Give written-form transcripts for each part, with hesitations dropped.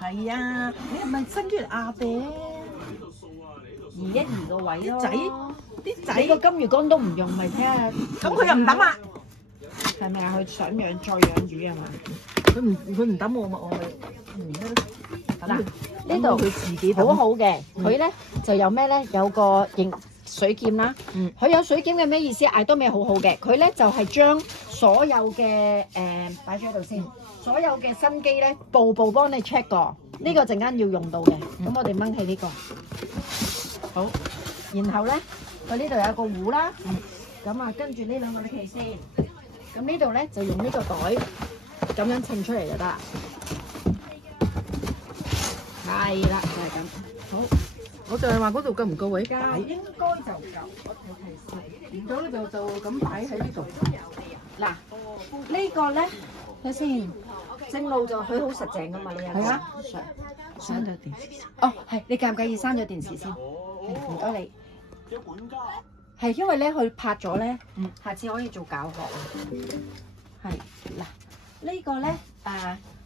係啊，你係咪伸出嚟壓嘅？移一移個位咯。啲仔你個金魚缸都唔用，咪睇下。咁佢又唔抌啊？係咪啊？佢想養再養魚啊嘛？佢唔抌我咪嗱，呢度佢自己好好嘅，佢咧就有咩咧？有個水劍啦。佢有水劍嘅咩意思？艾多美好好嘅，佢咧就係將所有嘅擺咗喺度先，所有嘅新機咧，步步幫你 check 過。呢個陣間要用到嘅，咁我哋掹起呢個。好，然後咧，佢呢度有個壺啦。咁啊，跟住呢兩個你企先。咁呢度咧就用呢個袋咁樣稱出嚟就得啦。係啦，就係咁。好，我就係話嗰度夠唔夠位？應該就夠。唔夠咧就咁擺喺呢度。嗱，呢個咧睇先，正路就佢好實淨噶嘛，你有係啊，刪咗電視。哦，係你介唔介意刪咗電視先？唔該你。係因為咧佢拍咗咧，下次可以做教學啊。係嗱，呢個咧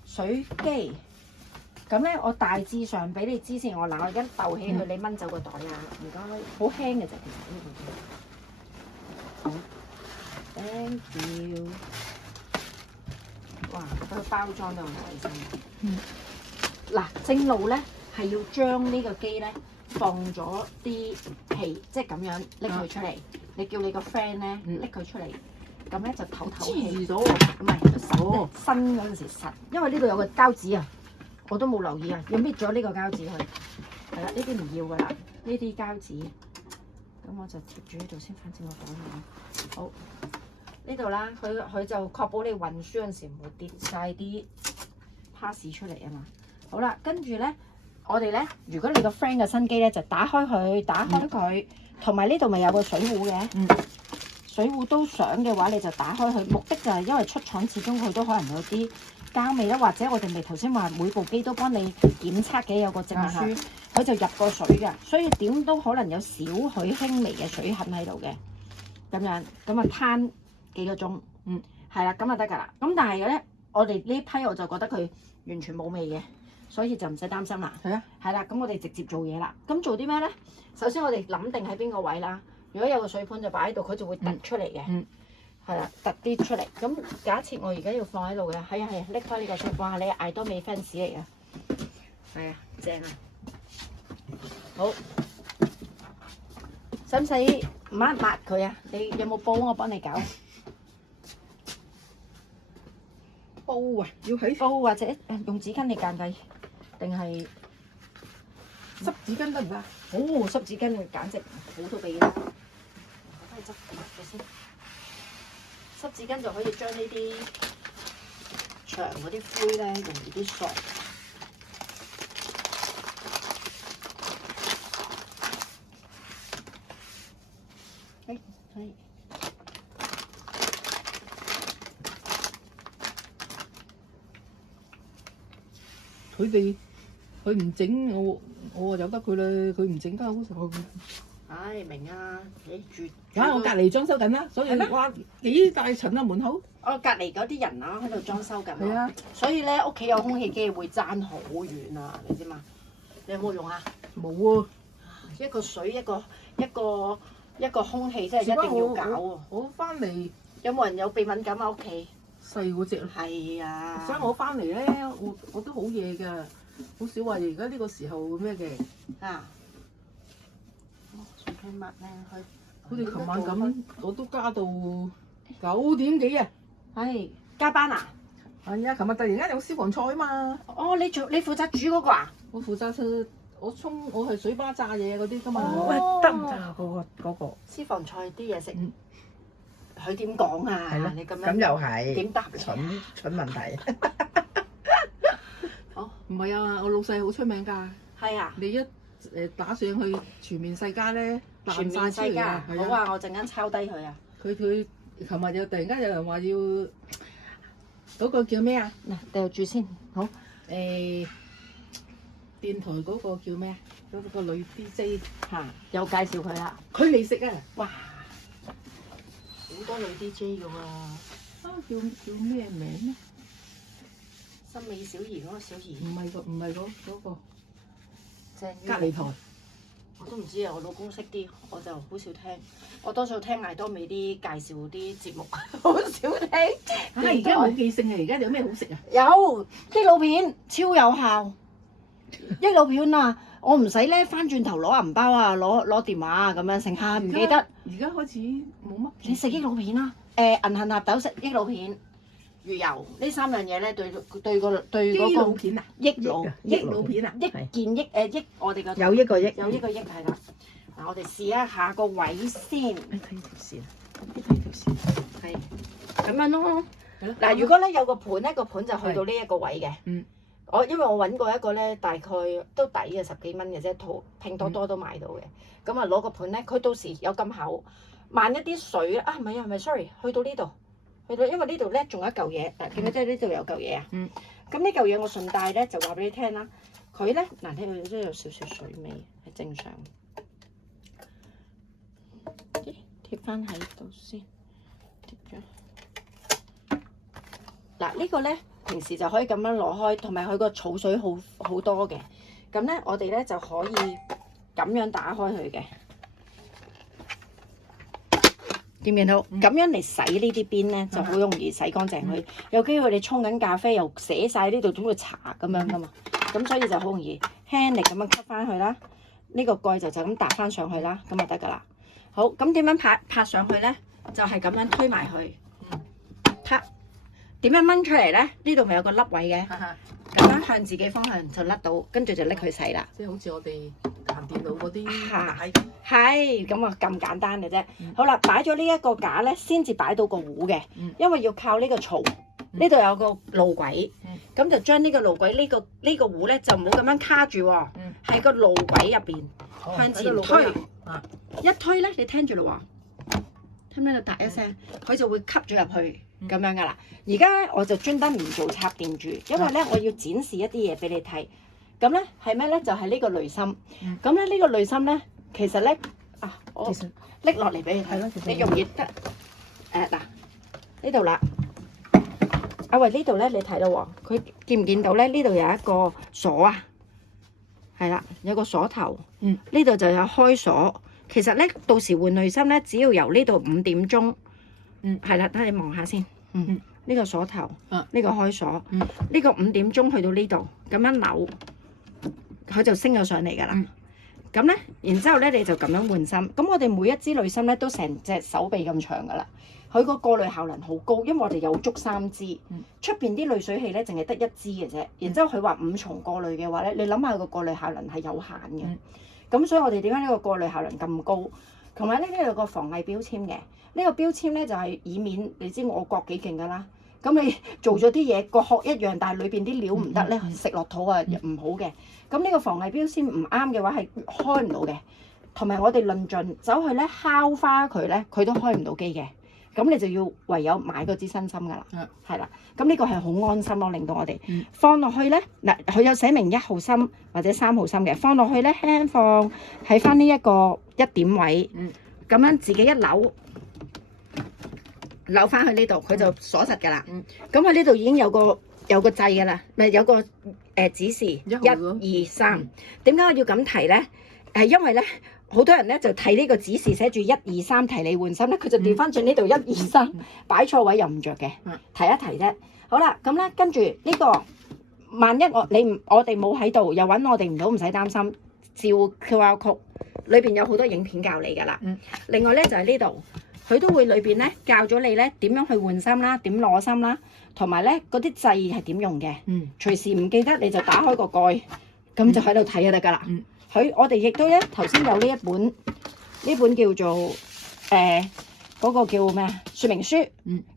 水機，咁咧我大致上俾你知先。我而家鬥起佢，你掹走個袋啊！唔該，好輕嘅啫，其實呢個好 ，thank you。哇，覺得佢包裝得好細心。嗱，正路咧係要將呢個機咧放咗啲氣，即係咁樣拎佢出嚟。你叫你個 friend 咧拎佢出嚟，咁咧就唞唞氣。黐咗唔係實新嗰陣時實，因為呢度有個膠紙啊，我都冇留意啊，要搣咗呢個膠紙去。係啦，呢啲唔要噶啦，呢啲膠紙。咁我就貼住呢度先，反正我講咗。好，呢度啦，佢就確保你運輸嗰陣時唔會跌晒啲 pass 出嚟啊嘛。好啦，跟住咧，我哋咧，如果你個 friend 嘅新機咧，就打開佢，同埋呢度咪有個水壺嘅。水壺都想嘅話，你就打開佢。目的就係因為出廠始終佢都可能有啲膠味啦，或者我哋咪頭先話每部機都幫你檢測嘅，有個證書，佢就入過水嘅，所以點都可能有少許輕微嘅水痕喺度嘅。咁樣咁啊攤幾個鐘，係啦，咁就得㗎啦。咁但係咧，我哋呢批我就覺得佢完全冇味嘅，所以就唔使擔心啦。係啊，係啦，咁我哋直接做嘢啦。咁做啲咩咧？首先我哋諗定喺邊個位啦。如果有個水盤就擺喺度，佢就會突出嚟嘅。係啦，突啲出嚟。咁假設我而家要放喺度嘅，係啊，拎開呢個水盤，你係艾多美 fans 嚟嘅。係啊，正啊。好，使唔使抹一抹佢啊？你有冇煲？我幫你搞。煲啊，要喺煲或者用紙巾你間計，定係濕紙巾得唔得？哦，濕紙巾簡直好到痹啦！我都係執抹咗先。濕紙巾就可以將呢啲牆嗰啲灰咧容易啲索。係。佢唔整我由得佢啦，佢唔整間好食。唉，明啊，你住我隔離裝修緊啦，所以哇幾大層啊門口。我隔離嗰啲人啊喺度裝修緊。係啊，所以咧屋企有空氣機會爭好遠啊，你知嘛？你有冇用啊？冇啊，一個水一個空氣真係一定要搞喎。我翻嚟有冇人有鼻敏感啊？屋企細嗰隻。係啊。所以我翻嚟咧，我都好夜㗎，好少話而家呢個時候咩嘅。啊。水佢抹靚佢。好似琴晚咁，我都加到9點幾啊！係加班啊？係啊，琴日突然間有私房菜啊嘛。哦，你負責煮嗰個啊？我負責我係水吧炸嘢嗰啲㗎嘛。喂，得唔得啊？嗰個私房菜啲嘢食，佢點講啊？係咯，你咁樣咁又係點答你？蠢問題。好，唔係啊，我老細好出名㗎。係啊。你一打上去全面世家咧，全面世家，好啊！我陣間抄低佢啊。佢琴日又突然間有人話要嗰個叫咩啊？嗱，掉住先。好。電台嗰個叫咩啊？嗰個女 DJ 嚇，又介紹佢啦。佢嚟食啊！哇，好多女 DJ 㗎喎。叫咩名咧？森美小儀嗰個小儀，唔係嗰個鄭隔離台。我都唔知啊，我老公識啲，我就好少聽。我多數聽艾多美啲介紹啲節目，好少聽。而家冇記性啊！而家有咩好食啊？有益腦片超有效，益腦片啊！我唔使咧翻轉頭攞銀包啊，攞電話啊咁樣，成下唔記得。而家開始冇乜。你食益腦片啦，銀杏納豆食益腦片，魚油呢三樣嘢咧對嗰個益腦片啊！益腦片啊！益健益益我哋個有一個益。有呢個益係啦。嗱，我哋試一下個位先。你睇條線，你睇條線。係咁樣咯。嗱，嗱，如果咧有個盤咧，個盤就去到呢一個位嘅。嗯。因為我揾過一個咧，大概都抵嘅10幾蚊嘅啫，拼多多都買到嘅。咁啊攞個盤咧，佢到時有咁厚，萬一啲水啊，唔係 sorry， 去到呢度，因為呢度咧仲有一嚿嘢，見唔見？即係呢度有嚿嘢啊。嗯。咁呢嚿嘢我順帶咧就話俾你聽啦，佢咧嗱，睇佢都有少少水味，係正常。貼翻喺度先，貼咗。嗱，呢個咧平時就可以咁樣攞開，同埋佢個儲水好多嘅。咁咧我哋咧就可以咁樣打開佢嘅，見唔見到？咁樣嚟洗呢啲邊咧就好容易洗乾淨佢。有機會你沖緊咖啡又寫晒呢度，總會搽咁樣噶嘛。咁所以就好容易輕力咁樣吸翻去啦。呢個蓋就咁搭翻上去啦，咁就得噶啦。好，咁點樣拍上去咧？就係咁樣推埋去，拍。點樣掹出嚟咧？呢度咪有個粒位嘅，咁樣向自己方向就甩到，跟住就拎佢洗啦。即係好似我哋彈電腦嗰啲帶。係，咁啊咁簡單嘅啫。好啦，擺咗呢一個架咧，先至擺到個壺嘅，因為要靠呢個槽。呢度有個路軌，咁就將呢個路軌呢個壺咧就唔好咁樣卡住喎，喺個路軌入邊向前推。一推咧，你聽住咯喎，聽唔聽到嗒一聲？佢就會吸咗入去咁樣噶啦。而家咧我就專登唔做插電住，因為咧我要展示一啲嘢俾你睇。咁咧係咩咧？就係呢個濾芯。咁咧呢個濾芯咧，其實咧我拎落嚟俾你睇，你容易得嗱呢度啦。阿維呢度咧，你睇到喎，佢見唔見到咧？呢度有一個鎖啊，係啦，有個鎖頭。呢度就有開鎖。其實咧，到時換濾芯咧，只要由呢度5點鐘，係啦，等你望下先。呢個鎖頭，呢個開鎖，呢個5點鐘去到呢度，咁樣扭，佢就升咗上嚟㗎啦。咁咧，然之後咧，你就咁樣換芯。咁我哋每一支濾芯咧，都成隻手臂咁長㗎啦。佢個過濾效能好高，因為我哋有足3支，出邊啲濾水器咧淨係得1支嘅啫。然之後佢話5重過濾嘅話咧，你諗下個過濾效能係有限嘅。咁所以我哋點解呢個過濾效能咁高？同埋呢度有個防偽標籤嘅，呢個標籤咧就係以免你知我國幾勁㗎啦。咁你做咗啲嘢個殼一樣，但係裏邊啲料唔得咧，食落肚啊唔好嘅。咁呢個防偽標籤唔啱嘅話係開唔到嘅。同埋我哋論盡走去咧敲花佢咧，佢都開唔到機嘅。咁你就要唯有買嗰支新芯㗎啦，係啦。咁呢個係好安心咯，令到我哋放落去咧嗱，佢有寫明1號芯或者3號芯嘅，放落去咧輕輕放喺翻呢一個1點位，咁樣自己一扭翻去呢度，佢就鎖實㗎啦。咁佢呢度已經有個掣㗎啦，咪有個指示1、2、3。點解我要咁提咧？因為咧。好多人咧就睇呢個指示寫住1、2、3提你換芯咧，佢就調翻轉呢度1、2、3，擺錯位又唔着嘅，提一提啫。好啦，咁咧跟住呢個，萬一我哋冇喺度，又揾我哋唔到，唔使擔心，照 QR code 裏邊有好多影片教你㗎啦。另外咧就係呢度，佢都會裏邊咧教咗你咧點樣去換芯啦，點攞芯啦，同埋咧嗰啲掣係點用嘅。隨時唔記得你就打開個蓋，咁就喺度睇就得㗎啦。我哋亦都咧頭先有呢本叫做嗰個叫咩啊說明書，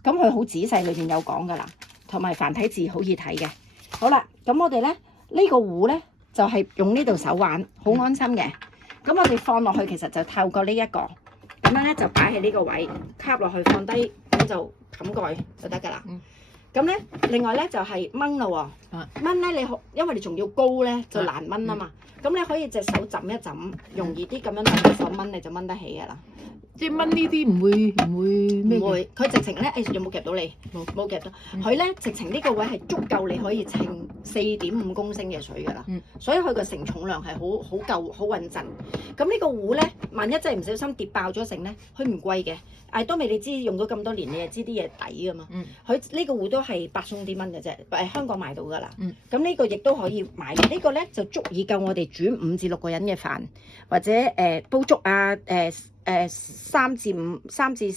咁佢好仔細，裏邊有講噶啦，同埋繁體字好易睇嘅。好啦，咁我哋咧呢個壺咧就係用呢度手玩，好安心嘅。咁我哋放落去其實就透過呢一個，咁樣咧就擺喺呢個位，卡落去放低，咁就冚蓋就得噶啦。咁咧，另外咧就係燜咯喎，燜咧因為你仲要高咧就難燜啊嘛。咁你可以隻手枕一枕，容易啲咁樣攞隻手燜，你就燜得起㗎啦。即係燜呢啲唔會咩？唔會，佢直情咧，有冇夾到你？冇夾到。佢咧直情呢個位係足夠你可以稱4.5公升嘅水㗎啦。所以佢個承重量係好夠好穩陣。咁呢個壺咧，萬一真係唔小心跌爆咗成咧，佢唔貴嘅。都未你知用咗咁多年，你就知啲嘢抵㗎嘛。佢呢個壺都係百鬆啲蚊嘅啫，香港買到㗎啦。咁呢個亦都可以買嘅。呢個咧就足以夠我哋煮5至6個人嘅飯，或者煲粥啊3至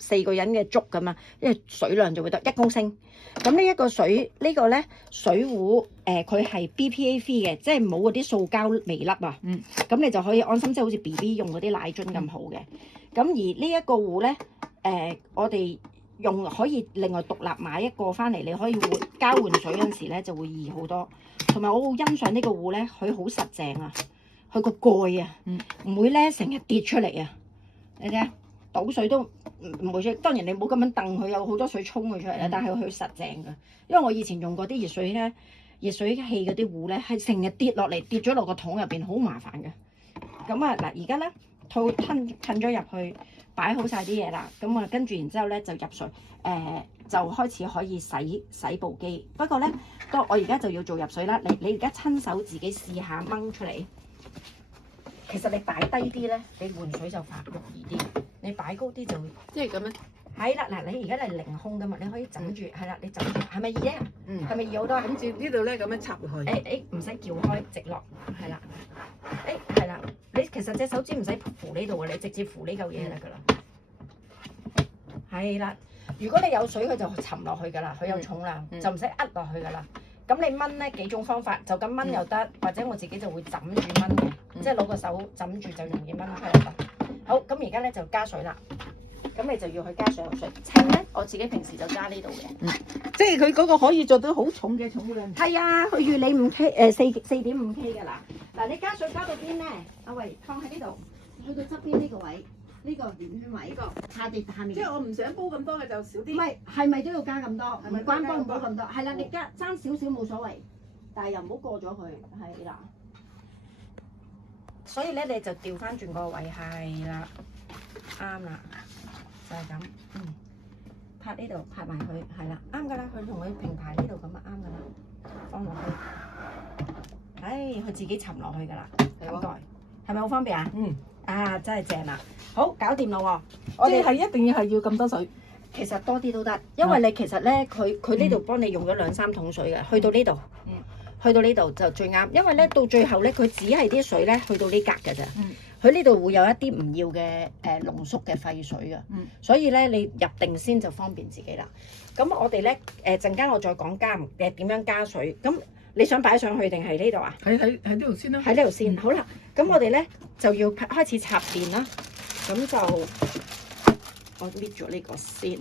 4個人嘅粥咁啊，因為水量就會得1公升。咁呢一個水呢個咧水壺佢係 BPA free 嘅，即係冇嗰啲塑膠微粒啊。咁你就可以安心，即係好似 BB 用嗰啲奶樽咁好嘅。咁而呢一個壺咧我哋可以另外獨立買一個翻嚟，你可以交換水嗰陣時咧就會易好多。同埋我好欣賞呢個壺咧，佢好實淨啊，佢個蓋啊唔會咧成日跌出嚟啊。你睇下，倒水都唔會出，當然你冇咁樣掟佢，有好多水沖佢出嚟啦。但係佢實淨㗎，因為我以前用過啲熱水器嗰啲壺咧，係成日跌落嚟，跌咗落個桶入邊，好麻煩嘅。咁啊嗱，而家咧褪咗入去，擺好晒啲嘢啦。咁啊跟住然之後咧就入水，就開始可以洗部機。不過咧，我而家就要做入水啦。你而家親手自己試下掹出嚟。其實你擺低啲咧，你換水就容易啲。你擺高啲就會即係咁樣。係啦，嗱，你而家係凌空噶嘛，你可以枕住，係啦，你枕住，係咪易啊？係咪易好多啊？跟住呢度咧咁樣插落去。唔使撬開，直落，係啦。係啦，你其實隻手指唔使扶呢度嘅，你直接扶呢嚿嘢就得噶啦。係啦，如果你有水，佢就沉落去噶啦，佢有重量，就唔使壓落去噶啦。咁你炆咧幾種方法，就咁炆又得，或者我自己就會枕住炆嘅，即係攞個手枕住就容易炆開得。好，咁而家咧就加水啦，咁你就要去加上水。稱咧，我自己平時就加呢度嘅。即係佢嗰個可以做到好重嘅重量。係啊，佢預你5K 4.5K 㗎啦。嗱，你加水加到邊咧？阿慧放喺呢度，去到側邊呢個位。呢個圓圈位，呢個下面。即係我唔想煲咁多嘅就少啲。唔係，係咪都要加咁多？係咪關煲唔好咁多？係啦，你加爭少少冇所謂，但係又唔好過咗佢，係啦。所以咧，你就調翻轉個位，係啦，啱啦，就係咁。拍呢度，拍埋佢，係啦，啱㗎啦。佢同佢平排呢度咁啊，啱㗎啦。放落去，佢自己沉落去㗎啦。咁蓋係咪好方便啊？真係正啦！好，搞掂咯喎！即係一定要咁多水。其實多啲都得，因為你其實咧，佢呢度幫你用咗2-3桶水嘅，去到呢度，去到呢度就最啱。因為咧到最後咧，佢只係啲水咧去到呢格㗎咋。佢呢度會有一啲唔要嘅濃縮嘅廢水㗎。所以咧你入定先就方便自己啦。咁我哋咧陣間我再講點樣加水。咁你想擺上去定係呢度啊？喺呢度先啦。喺呢度先。好啦，咁我哋咧就要開始插電啦。咁就我搣咗呢個先。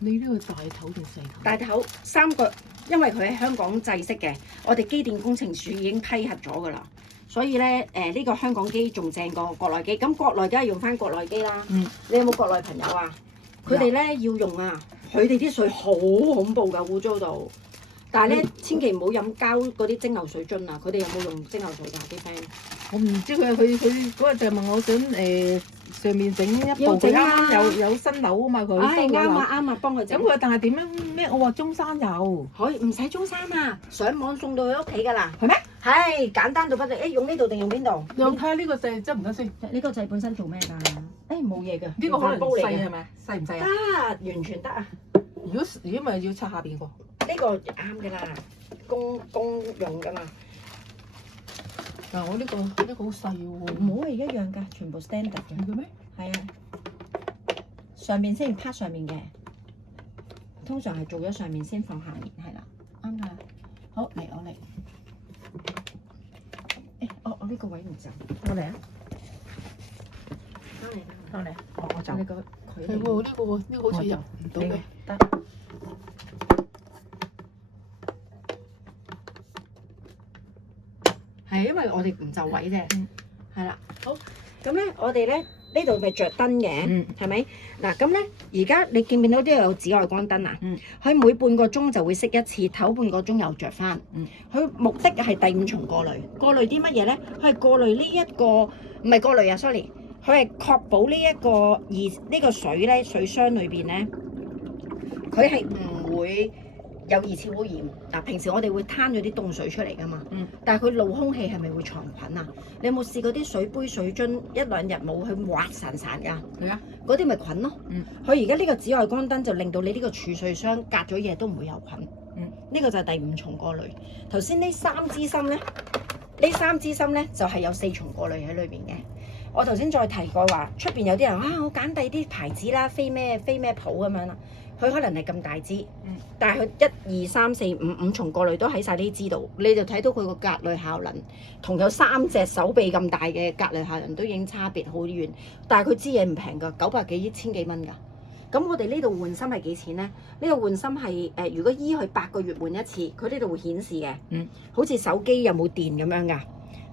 你呢個大頭定細頭？大頭3個，因為佢喺香港製式嘅，我哋機電工程署已經批核咗噶啦。所以咧呢個香港機仲正過國內機。咁國內梗係用翻國內機啦。你有冇國內朋友啊？佢哋咧要用啊，佢哋啲水好恐怖㗎，污糟到。但係咧，千祈唔好飲膠嗰啲蒸餾水樽啊！佢哋有冇用蒸餾水㗎？啲 friend？我唔知佢嗰日就問我想上面整一部，佢啱啱有新樓啊嘛，佢啱啊，幫佢整。咁佢但係點樣咩？我話中山有，可以唔使中山啊，上網送到佢屋企㗎啦。係咩？係簡單到不得。用呢度定用邊度？你睇下呢個掣得唔得先？呢個掣本身做咩㗎？冇嘢㗎。呢個可能細係咪？細唔細啊？得，完全得啊！如果咪要拆下邊個？呢個啱㗎啦，公用㗎嘛。嗱，我呢個好細喎。唔好係一樣㗎，全部 standard 嘅。嘅咩？係啊，上面先拍上面嘅，通常係做咗上面先放下面，係啦，啱㗎。好，嚟我嚟。我呢個位唔就，我嚟啊！我嚟，我就。你個佢係喎，呢個好似入唔到嘅。得。係因為我哋唔就位啫，係啦。好，咁咧我哋咧呢度咪着燈嘅，係咪？嗱咁咧，而家你見唔見到呢度有紫外光燈啊？佢每半個鐘就會熄一次，頭半個鐘又着翻。佢目的係第5重過濾，過濾啲乜嘢咧？佢係過濾呢一個，唔係過濾啊 ，sorry， 佢係確保呢個水咧，水箱裏邊咧，佢係唔會有二次污染。嗱，平時我哋會攤咗啲凍水出嚟噶嘛，但係佢露空氣係咪會藏菌啊？你有冇試過啲水杯水樽一兩日冇去滑潺潺㗎？係啊，嗰啲咪菌咯。佢而家呢個紫外光燈就令到你呢個儲水箱隔咗嘢都唔會有菌。呢個就係第5重過濾。頭先呢3支芯咧，就係有4重過濾喺裏邊嘅。我頭先再提過話，出邊有啲人我揀第啲牌子啦，非咩鋪咁樣啦。佢可能係咁大支，但係佢1、2、3、4、5重過濾都喺晒呢支度，你就睇到佢個隔濾效能同有3隻手臂咁大嘅隔濾效能都已經差別好遠。但係佢支嘢唔平㗎，900幾、1000幾蚊㗎。咁我哋呢度換芯係幾錢咧？呢度換芯係如果依佢8個月換一次，佢呢度會顯示嘅，好似手機有冇電咁樣㗎。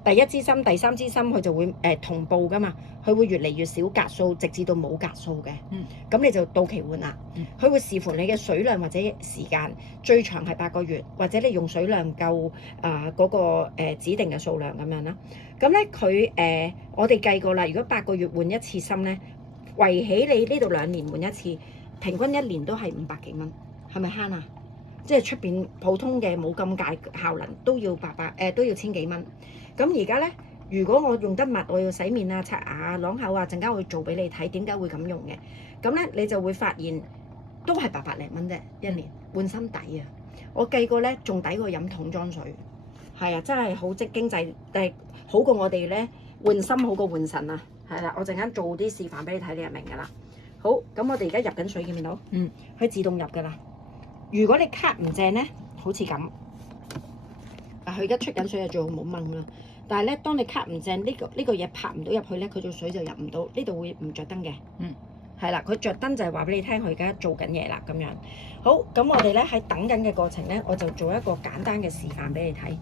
第1支芯、第3支芯佢就會同步㗎嘛，佢會越嚟越少格數，直至到冇格數嘅。咁你就到期換啦。佢會視乎你嘅水量或者時間，最長係8個月，或者你用水量夠嗰個指定嘅數量咁樣啦。咁咧佢我哋計過啦，如果8個月換一次芯咧，圍起你呢度2年換一次，平均1年都係500幾蚊，係咪慳啊？即係出邊普通嘅冇咁大效能都要都要1000幾蚊。咁而家咧，如果我用得密，我要洗面啊、刷牙啊、啷口啊，陣間我會做俾你睇點解會咁用嘅。咁咧你就會發現都係800零蚊啫，1年換芯抵啊！我計過咧，仲抵過飲桶裝水。係啊，真係好即經濟，但係好過我哋咧換芯好過換腎啊！係啦，我陣間做啲示範俾你睇，你就明㗎啦。好，咁我哋而家入緊水，見唔見到？佢自動入㗎啦。如果你卡唔正咧，好似咁。佢而家出緊水就最好冇掹啦，但係咧，當你卡唔正呢個嘢拍唔到入去咧，佢做水就入唔到，呢度會唔着燈嘅。係啦，佢着燈就係話俾你聽，佢而家做緊嘢啦咁樣。好，咁我哋咧喺等緊嘅過程咧，我就做一個簡單嘅示範俾你睇。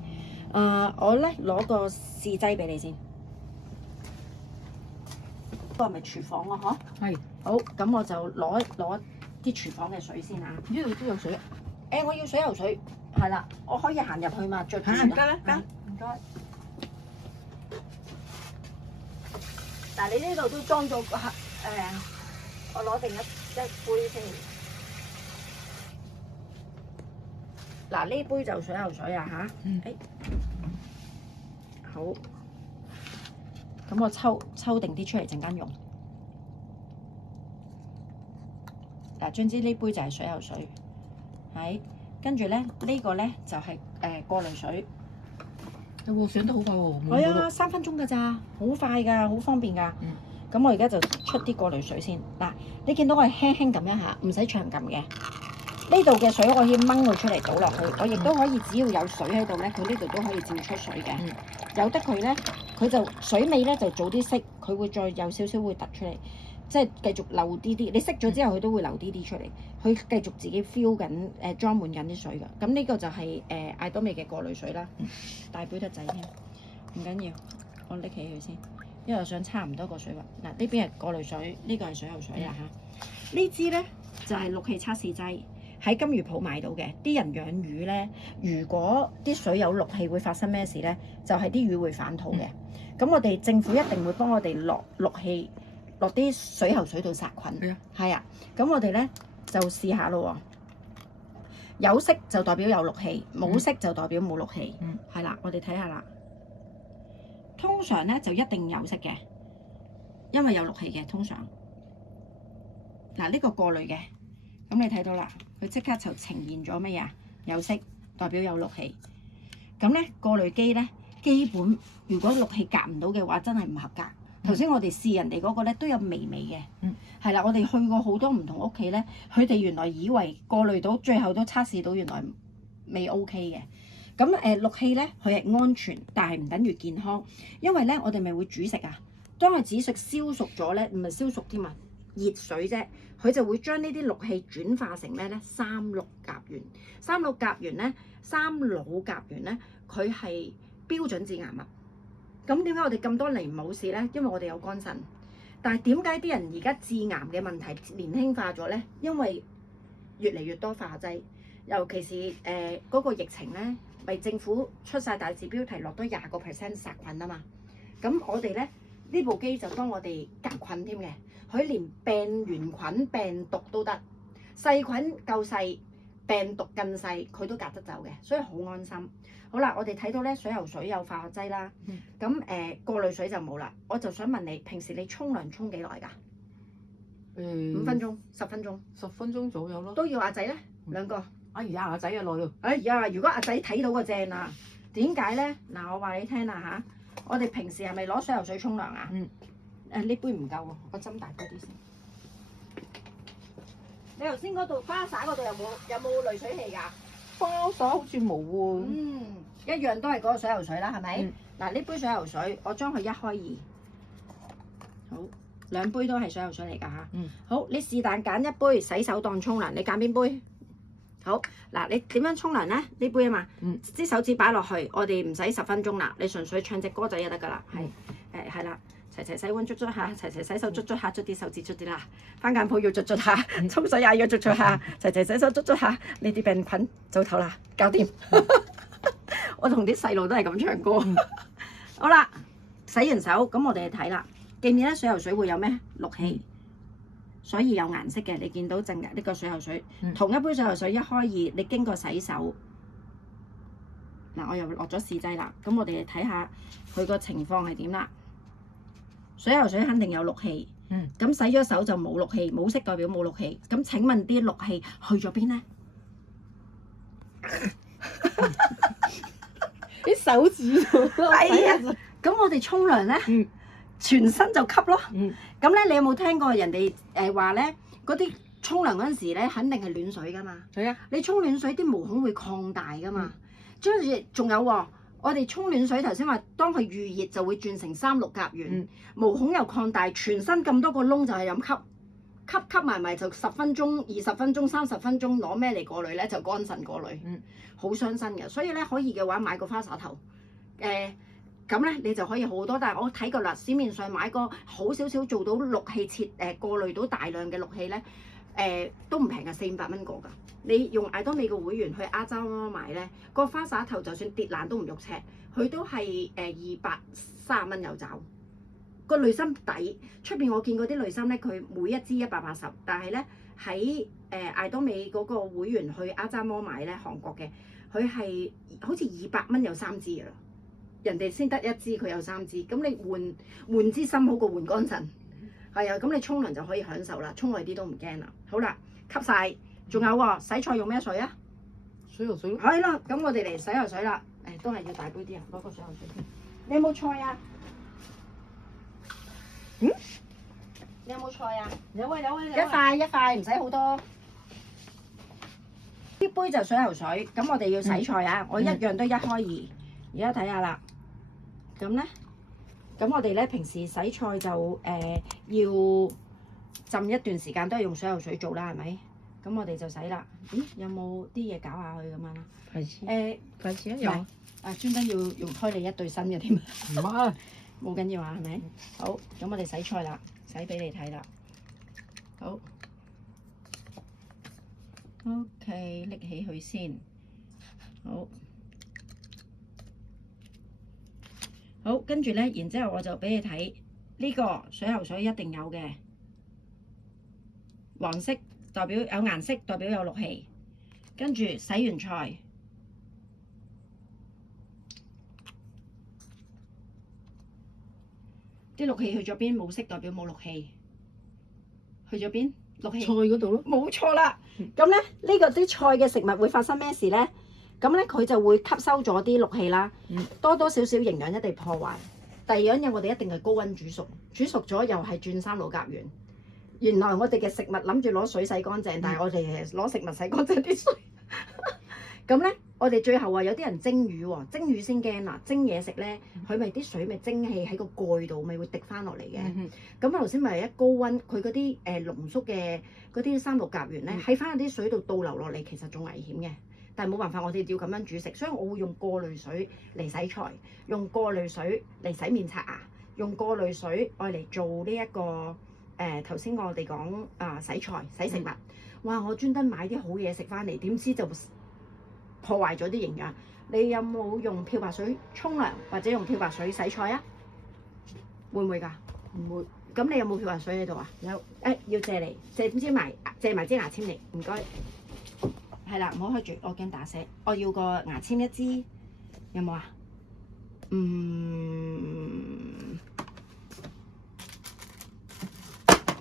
我咧攞個試劑俾你先。呢個係咪廚房啊？嗬。係。好，咁我就攞啲廚房嘅水先啊。呢度都有水。我要水游水。係啦，我可以行入去嘛？着住得啦，得。唔該。嗱，你呢度都裝咗個我攞定一杯先。嗱，呢杯就水游水啊嚇。好。咁我抽定啲出嚟，陣間用。嗱，總之呢杯就係水游水，係。跟住咧，呢個咧就係過濾水。上得好快喎！係啊，3分鐘㗎咋，好快㗎，好方便㗎。咁我而家就出啲過濾水先。嗱，你見到我係輕輕撳一下，唔使長撳嘅。呢度嘅水我可以掹佢出嚟倒落去，我亦都可以只要有水喺度咧，佢呢度都可以照出水嘅。由得佢咧，佢就水尾咧就早啲熄，佢會再有少少會突出嚟。即係繼續漏啲啲，你熄咗之後佢都會漏啲啲出嚟，佢繼續自己 fill 緊裝滿緊啲水㗎。咁呢個就係艾多美嘅過濾水啦，大杯得滯添，唔緊要，我拎起佢先，因為我想差唔多個水位。嗱，呢邊係過濾水，呢個係水游水啊嚇。呢支咧就係氯氣測試劑，喺金魚鋪買到嘅。啲人養魚咧，如果啲水有氯氣會發生咩事咧？就係啲魚會反肚嘅。咁我哋政府一定會幫我哋落氯氣。落啲水喉水度殺菌，係啊，咁我哋咧就試下咯喎。有色就代表有氯氣，冇色就代表冇氯氣，係啦，我哋睇下啦。通常咧就一定有色嘅，因為有氯氣嘅通常。嗱，呢個過濾嘅，咁你睇到啦，佢即刻就呈現咗乜嘢啊？有色代表有氯氣。咁咧過濾機咧，基本如果氯氣隔唔到嘅話，真係唔合格。頭先我哋試人哋嗰個咧都有微微嘅，係啦，我哋去過好多唔同屋企咧，佢哋原來以為過濾到，最後都測試到原來未 OK 嘅。咁氯氣咧佢係安全，但係唔等於健康，因為咧我哋咪會煮食啊，當佢煮食燒熟咗咧，唔係燒熟添啊，熱水啫，佢就會將呢啲氯氣轉化成咩咧？3氯甲烷。3氯甲烷咧佢係標準致癌物。咁點解我哋咁多年冇事咧？因為我哋有肝腎。但係點解啲人而家致癌嘅問題年輕化咗咧？因為越嚟越多化劑，尤其是嗰個疫情咧，咪政府出晒大字標題落多20% 殺菌啊嘛。咁我哋咧呢部機就幫我哋隔菌添嘅，佢連病原菌、病毒都得，細菌夠細，病毒更細，佢都隔得走嘅，所以好安心。好啦，我哋睇到咧水喉水有化學劑啦，咁過濾水就冇啦。我就想問你，平時你沖涼沖幾耐㗎？5分鐘、10分鐘、10分鐘左右咯。都要阿仔咧兩個。哎呀，阿仔啊耐咯。哎呀，如果阿仔睇到個正啊，點解咧？嗱，我話你聽啦嚇，我哋平時係咪攞水喉水沖涼啊？呢杯唔夠喎，我斟大杯啲先。你頭先嗰度花灑嗰度有冇濾水器㗎？花灑好似冇喎。一樣都係嗰個水喉水啦，係咪？嗱，呢杯水喉水，我將佢一開二，好，2杯都係水喉水嚟㗎嚇。好，你是但揀一杯洗手當沖涼，你揀邊杯？好，嗱，你點樣沖涼咧？呢杯啊嘛，啲手指擺落去，我哋唔使10分鐘啦，你純粹唱隻歌仔就得㗎啦，係啦。齊齊洗碗捽捽下，齊齊洗手捽捽下，捽啲手指捽啲啦。返間鋪要捽捽下，沖水也要捽捽下，齊齊洗手捽捽下，呢啲病菌走頭啦，搞掂。我同啲細路都係咁唱歌。好啦，洗完手咁我哋去睇啦。記唔記得水喉水會有咩氯氣？所以有顏色嘅。你見到正嘅呢個水喉水，同一杯水喉水一開二，你經過洗手，嗱我又落咗試劑啦。咁我哋睇下佢個情況係點啦。水喉水肯定有氯氣，咁洗咗手就冇氯氣，冇色代表冇氯氣。咁請問啲氯氣去咗邊咧？啲手指度咯。係啊，咁我哋沖涼咧，全身就吸咯。咁咧，你有冇聽過人哋話咧，嗰啲沖涼嗰陣時咧，肯定係暖水噶嘛？係啊，你沖暖水啲毛孔會擴大噶嘛？跟住仲有喎。我哋沖暖水頭先話，當佢預熱就會轉成3、6甲烷，毛孔又擴大，全身咁多個窿就係咁吸埋就10分鐘、20分鐘、30分鐘，攞咩嚟過濾咧？就肝腎過濾，好傷身嘅。所以咧可以嘅話買個花灑頭，咁咧你就可以好多。但係我睇過啦，市面上買個好少少做到氯氣過濾到大量嘅氯氣咧，都唔平嘅，400-500蚊個㗎。你用愛多美個會員去亞洲買咧，個花灑頭就算跌爛都唔肉赤，佢都係230蚊有找。個濾芯底出邊我見過啲濾芯咧，佢每一支180，但係咧喺愛多美嗰個會員去亞洲買咧，韓國嘅，佢係好似200蚊有3支㗎啦。人哋先得1支，佢有3支，咁你換支芯好過換乾腎。係啊，咁你沖涼就可以享受啦，沖耐啲都唔驚啦。好啦，吸晒。仲有喎，洗菜用咩水啊？水喉水咯。係啦，咁我哋嚟洗喉水啦。都係要大杯啲啊，攞個水喉水先。你有冇菜啊？你有冇菜啊？有啊。一塊，唔使好多。呢杯就水喉水，咁我哋要洗菜啊！我一樣都一開二。而家睇下啦。咁咧，咁我哋咧平時洗菜就要浸一段時間，都係用水喉水做啦，係咪？咁我哋就洗啦。咦，有冇啲嘢搞下佢咁樣啊？筷子有。專登要用開你一對新嘅添。唔係，冇緊要啊，係咪？好，咁我哋洗菜啦，洗俾你睇啦。好。OK，拎起佢先。好。好，跟住咧，然之後我就俾你睇呢個水喉水一定有嘅，黃色代表有顏色，代表有氯氣。跟住洗完菜，啲氯氣去咗邊？冇色代表冇氯氣，去咗邊？氯氣。菜嗰度咯。冇錯啦。咁咧，呢個啲菜嘅食物會發生咩事咧？咁咧佢就會吸收咗啲氯氣啦，多多少少營養一定破壞。第二樣嘢我哋一定係高溫煮熟，煮熟咗又係轉3、6甲烷。原來我哋嘅食物諗住攞水洗乾淨，但係我哋係攞食物洗乾淨啲水。咁咧，我哋最後話有啲人蒸魚喎，蒸魚先驚啦，蒸嘢食咧，佢咪啲水咪蒸氣喺個蓋度，咪會滴翻落嚟嘅。咁頭先咪一高溫，佢嗰啲濃縮嘅嗰啲3、6甲烷咧，喺翻啲水度倒流落嚟，其實仲危險嘅。但係冇辦法，我哋要咁樣煮食，所以我會用過濾水嚟洗菜，用過濾水嚟洗面刷牙，用過濾水愛嚟做呢、一個頭先我哋講洗菜洗食物。哇！我專登買啲好嘢食翻嚟，點知就破壞咗啲營養。你有冇用漂白水沖涼或者用漂白水洗菜啊？會唔會㗎？唔會。咁你有冇漂白水喺度啊？有。要借嚟，借埋支牙籤嚟，唔該。係啦，唔好開住，我驚打瀉。我要個牙籤一支，有冇啊？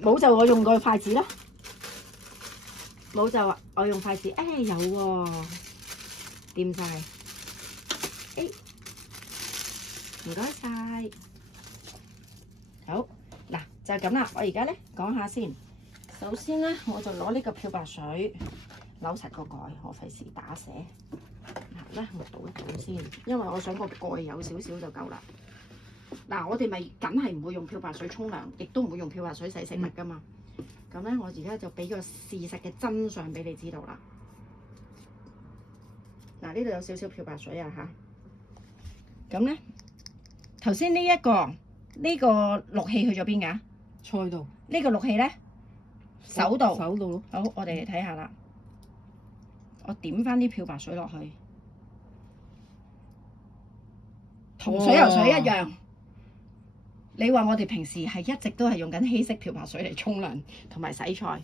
冇就我用個筷子啦。冇就我用筷子，有喎、掂晒。唔該晒。好，嗱就係咁啦。我而家咧講下先。首先咧，我就攞呢個漂白水扭實個蓋，我費事打瀉。嗱咧，我倒一倒先，因為我想個蓋有少少就夠啦。嗱，我哋咪梗係唔會用漂白水沖涼，亦都唔會用漂白水洗食物噶嘛。咁咧，我而家就俾個事實嘅真相俾你知道啦。嗱，呢度有少少漂白水啊嚇。咁咧，頭先呢個氯氣去咗邊㗎？菜度。呢個氯氣咧，手度。手度咯。好，我哋嚟睇下啦。我點翻啲漂白水落去，同水游水一樣。你話我哋平時係一直都係用緊稀釋漂白水嚟沖涼同埋洗菜，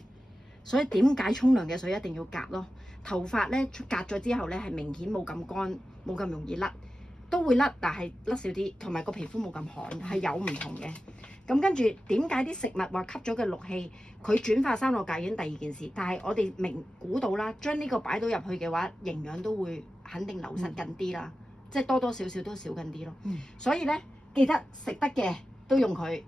所以點解沖涼嘅水一定要隔咯？頭髮咧隔咗之後咧係明顯冇咁乾，冇咁容易甩，都會甩，但係甩少啲，同埋個皮膚冇咁旱，係有唔同嘅。咁跟住點解啲食物話吸咗嘅氯氣，佢轉化三六鉀已經第二件事，但係我哋明估到啦，將呢個擺到入去嘅話，營養都會肯定流失緊啲啦，即係多多少少都少緊啲咯。所以咧記得食得嘅都用佢，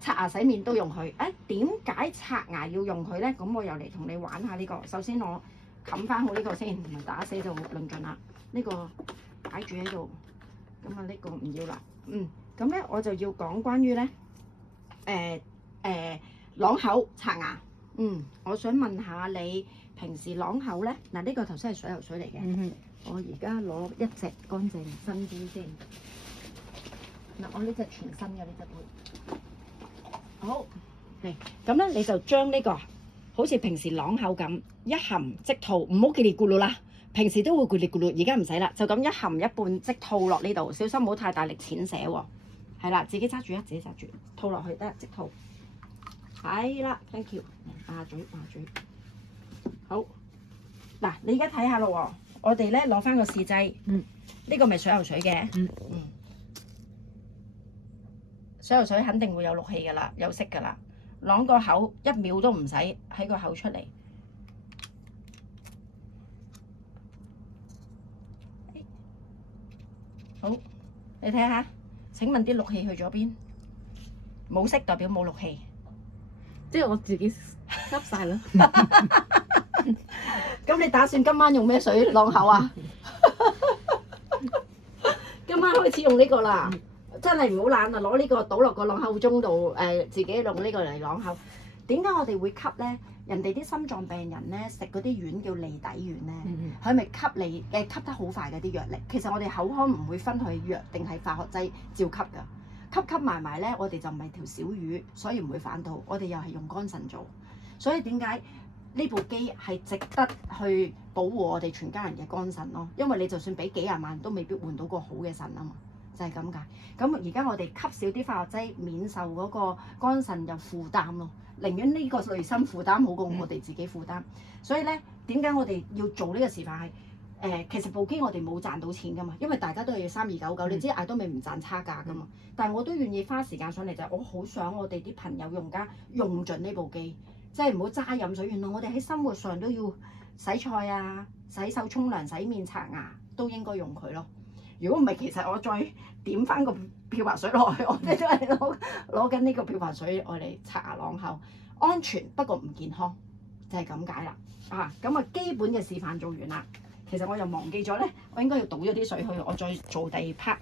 刷牙洗面都用佢。點解刷牙要用佢咧？咁我又嚟同你玩下呢個。首先我冚翻好呢個先，唔係打死就論盡啦。呢個擺住喺度，咁啊呢個唔要啦。咁咧我就要講關於咧，啷口刷牙。我想問下你平時啷口咧？嗱，呢個頭先係水喉水嚟嘅。我而家攞一隻乾淨新啲先。嗱，我呢隻全新嘅呢隻杯。好，嚟咁咧，你就將呢個好似平時啷口咁，一含即吐，唔好嘰哩咕嚕啦。平時都會咕哩咕嚕，而家唔使啦，就咁一含一半即吐落呢度，小心唔好太大力淺瀉喎。係啦，自己揸住啊，自己揸住，吐落去得即吐。係啦 ，thank you。牙嘴。好，嗱，你而家睇下咯喎，我哋咧攞翻個試劑。呢個咪水喉水嘅。水喉水肯定會有氯氣㗎啦，有色㗎啦。啷個口1秒都唔使喺個口出嚟。好，你睇下，請問啲氯氣去咗邊？冇色代表冇氯氣。即係我自己吸晒啦。咁你打算今晚用咩水啷口啊？今晚開始用呢個啦。真係唔好懶啊！攞呢個倒落個啷口盅度，自己用呢個嚟啷口。點解我哋會吸咧？人哋啲心臟病人咧食嗰啲丸叫利底丸咧，佢咪吸得好快嘅啲藥力。其實我哋口腔唔會分佢藥定係化學劑，照吸㗎。吸埋咧，我哋就唔係條小魚，所以唔會反肚。我哋又係用肝腎做，所以點解呢部機係值得去保護我哋全家人嘅肝腎咯？因為你就算俾幾廿萬都未必換到個好嘅腎啊嘛。就係咁解。咁而家我哋吸少啲化學劑，免受嗰個肝腎又負擔咯。寧願呢個內心負擔好過我哋自己負擔。所以咧，點解我哋要做呢個示範係？其實部機我哋冇賺到錢噶嘛，因為大家都係要3299，你知嗌都未唔賺差價噶嘛。但係我都願意花時間上嚟，就係我好想我哋啲朋友用家用盡呢部機，即係唔好齋飲水。原來我哋喺生活上都要洗菜啊、洗手、沖涼、洗面、刷牙都應該用佢咯。如果唔係，其實我再點翻個漂白水落去，我哋都係攞緊呢個漂白水我嚟刷牙啷口，安全不過唔健康，就係咁解啦。咁啊基本嘅示範做完啦。其實我又忘記咗咧，我應該要倒咗啲水去，我再做第二 part。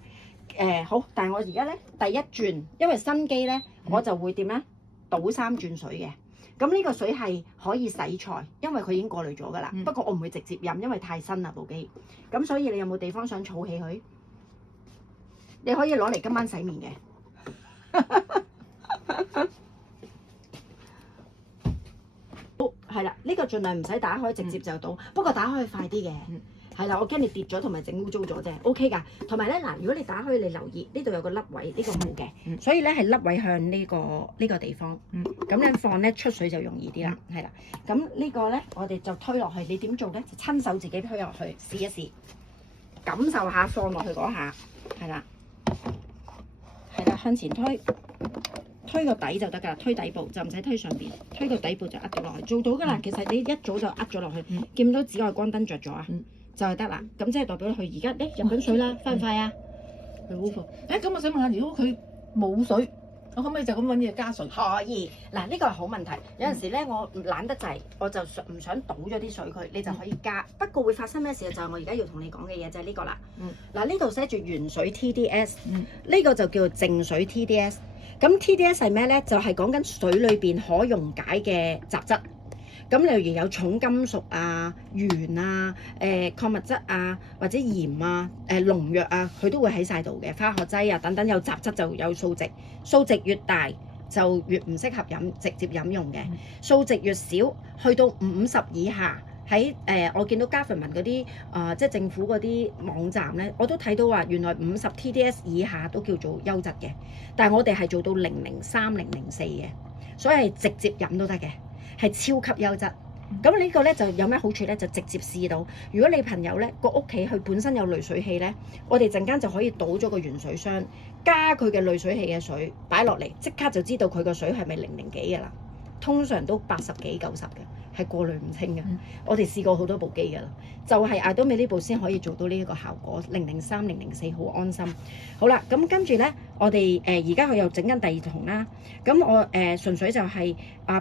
好，但係我而家咧第一轉，因為新機咧，我就會點咧倒3轉水嘅。咁呢個水係可以洗菜，因為佢已經過濾咗㗎啦。不過我唔會直接飲，因為太新啦部機。咁所以你有冇地方想儲起佢？你可以攞嚟今晚洗面嘅。係啦，呢個盡量唔使打開，直接就倒。不過打開快啲嘅。係啦，我驚你跌咗同埋整污糟咗啫。OK 㗎。同埋咧嗱，如果你打開，你留意呢度有個凹位，呢個冇嘅，所以咧係凹位向呢個地方。咁樣放咧出水就容易啲啦。係啦。咁呢個咧我哋就推落去。你點做咧？就親手自己推落去試一試，感受下放落去嗰下。係啦。係啦，向前推。推個底就得㗎，推底部就唔使推上邊，推個底部就壓到落去，做到㗎啦。其實你一早就壓咗落去，見唔到紫外光燈着咗啊，就係得啦。咁即係代表佢而家入緊水啦，快唔快啊？佢好快。咁我想問下，如果佢冇水，我可唔可以就咁揾嘢加水？可以。嗱，呢個係好問題。有陣時咧，我懶得滯，我就唔想倒咗啲水佢，你就可以加。不過會發生咩事就係我而家要同你講嘅嘢就係呢個啦。嗱，呢度寫住原水 TDS，呢個就叫做淨水 TDS。咁 TDS 係咩咧？就係講緊水裏邊可溶解嘅雜質。咁例如有重金屬啊、鉛啊、礦物質啊，或者鹽啊、農藥啊，佢都會喺晒度嘅。化學劑啊等等，有雜質就有數值，數值越大就越唔適合直接飲用嘅。數值越少，去到50以下。喺我見到加芬文嗰啲即係政府嗰啲網站咧，我都睇到話原來50 TDS 以下都叫做優質嘅，但係我哋係做到003、004嘅，所以係直接飲都得嘅，係超級優質。咁呢個咧就有咩好處咧？就直接試到。如果你朋友咧個屋企佢本身有濾水器咧，我哋陣間就可以倒咗個原水箱，加佢嘅濾水器嘅水擺落嚟，即刻就知道佢個水係咪00幾嘅啦。通常都80幾90嘅。係過濾唔清嘅，我哋試過好多部機㗎啦，就係艾多美呢部先可以做到呢一個效果，003、004好安心。好啦，咁跟住咧，我哋而家佢又整緊第二桶啦。咁我純粹就係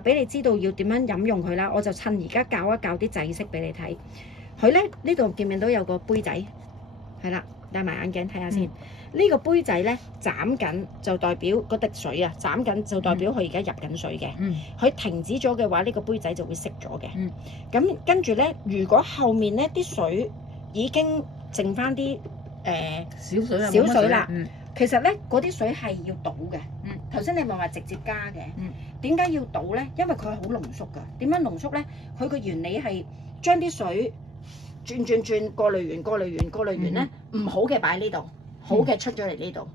俾你知道要點樣飲用佢啦。我就趁而家教一教啲制式俾你睇。佢咧呢度見唔見到有個杯仔？係啦，戴埋眼鏡睇下先。呢個杯仔咧斬緊就代表嗰滴水啊，斬緊就代表佢而家入緊水嘅。佢停止咗嘅話，呢個杯仔就會熄咗嘅。咁跟住咧，如果後面咧啲水已經剩翻啲少水啦，其實咧嗰啲水係要倒嘅。頭先你咪話直接加嘅，點解要倒咧？因為佢係好濃縮㗎。點樣濃縮咧？佢個原理係將啲水轉過濾完咧，唔好嘅擺喺呢度。好嘅出咗嚟呢度，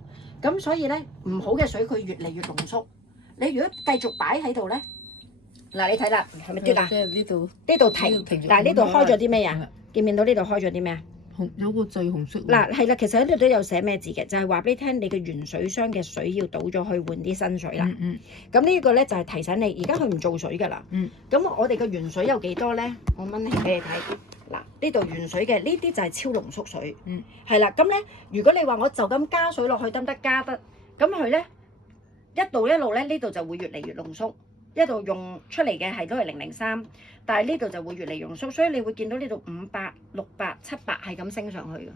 咁所以咧唔好嘅水佢越嚟越濃縮。你如果繼續擺喺度咧，嗱你睇啦，係咪啲啦？即係呢度停。嗱呢度開咗啲咩啊？見唔見到呢度開咗啲咩啊？有個掣紅色。嗱係啦，其實喺度都有寫咩字嘅，就係話俾你聽，你嘅原水箱嘅水要倒咗去換啲新水啦。咁呢個咧就係提醒你，而家佢唔做水㗎啦。咁我哋嘅原水有幾多咧？我掹起俾你睇。嗱，呢度原水嘅呢啲就係超濃縮水，係啦。咁咧，如果你話我就咁加水落去得唔得？加得，咁佢咧一路咧呢度就會越嚟越濃縮，一路用出嚟嘅係都係003，但係呢度就會越嚟越濃縮，所以你會見到呢度500、600、700係咁升上去嘅。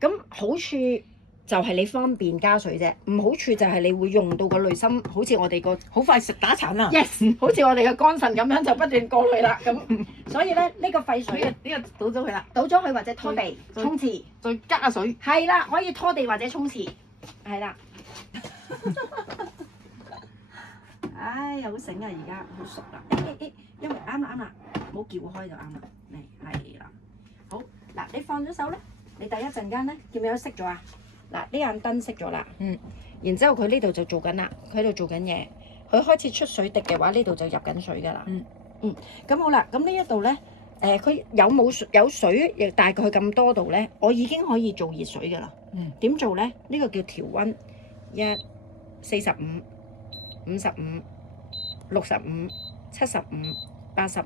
咁好處就係你方便加水啫，唔好處就係你會用到個濾芯，好似我哋個好快食打殘啊 ！Yes， 好似我哋嘅乾腎咁樣就不斷過濾啦。咁所以咧呢個廢水呢個倒咗佢啦，倒咗佢或者拖地沖廁，再加水。係啦，可以拖地或者沖廁，係啦。唉，好醒啊！而家好熟啦。因為啱啦，唔好撬開就啱啦。嚟係啦，好嗱，你放咗手咧，你第一陣間咧見唔見到熄咗啊？嗱，呢盞燈熄咗啦，然之後佢呢度就做緊啦，佢喺度做緊嘢，佢開始出水滴嘅話，呢度就入緊水噶啦，咁好啦，咁呢一度咧，佢有水亦大概咁多度咧，我已經可以做熱水噶啦，點做咧？呢個叫調溫，45、55、65、75、85、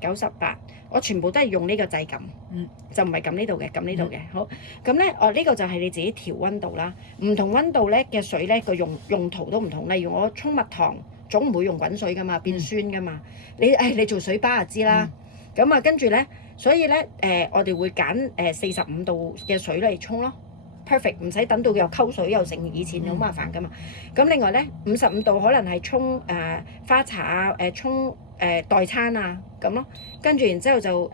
98，我全部都係用呢個掣撳，就唔係撳呢度嘅，撳呢度嘅。好，咁咧，呢個就係你自己調溫度啦。唔同溫度咧嘅水咧個用途都唔同。例如我沖蜜糖，總唔會用滾水噶嘛，變酸噶嘛。你做水吧就知啦。咁啊，跟住咧，所以咧我哋會揀45度嘅水嚟沖咯。perfect， 唔使等到又溝水又剩，以前好麻煩噶嘛。咁另外咧，55度可能係沖花茶啊，沖代餐啊咁咯。跟住然之後就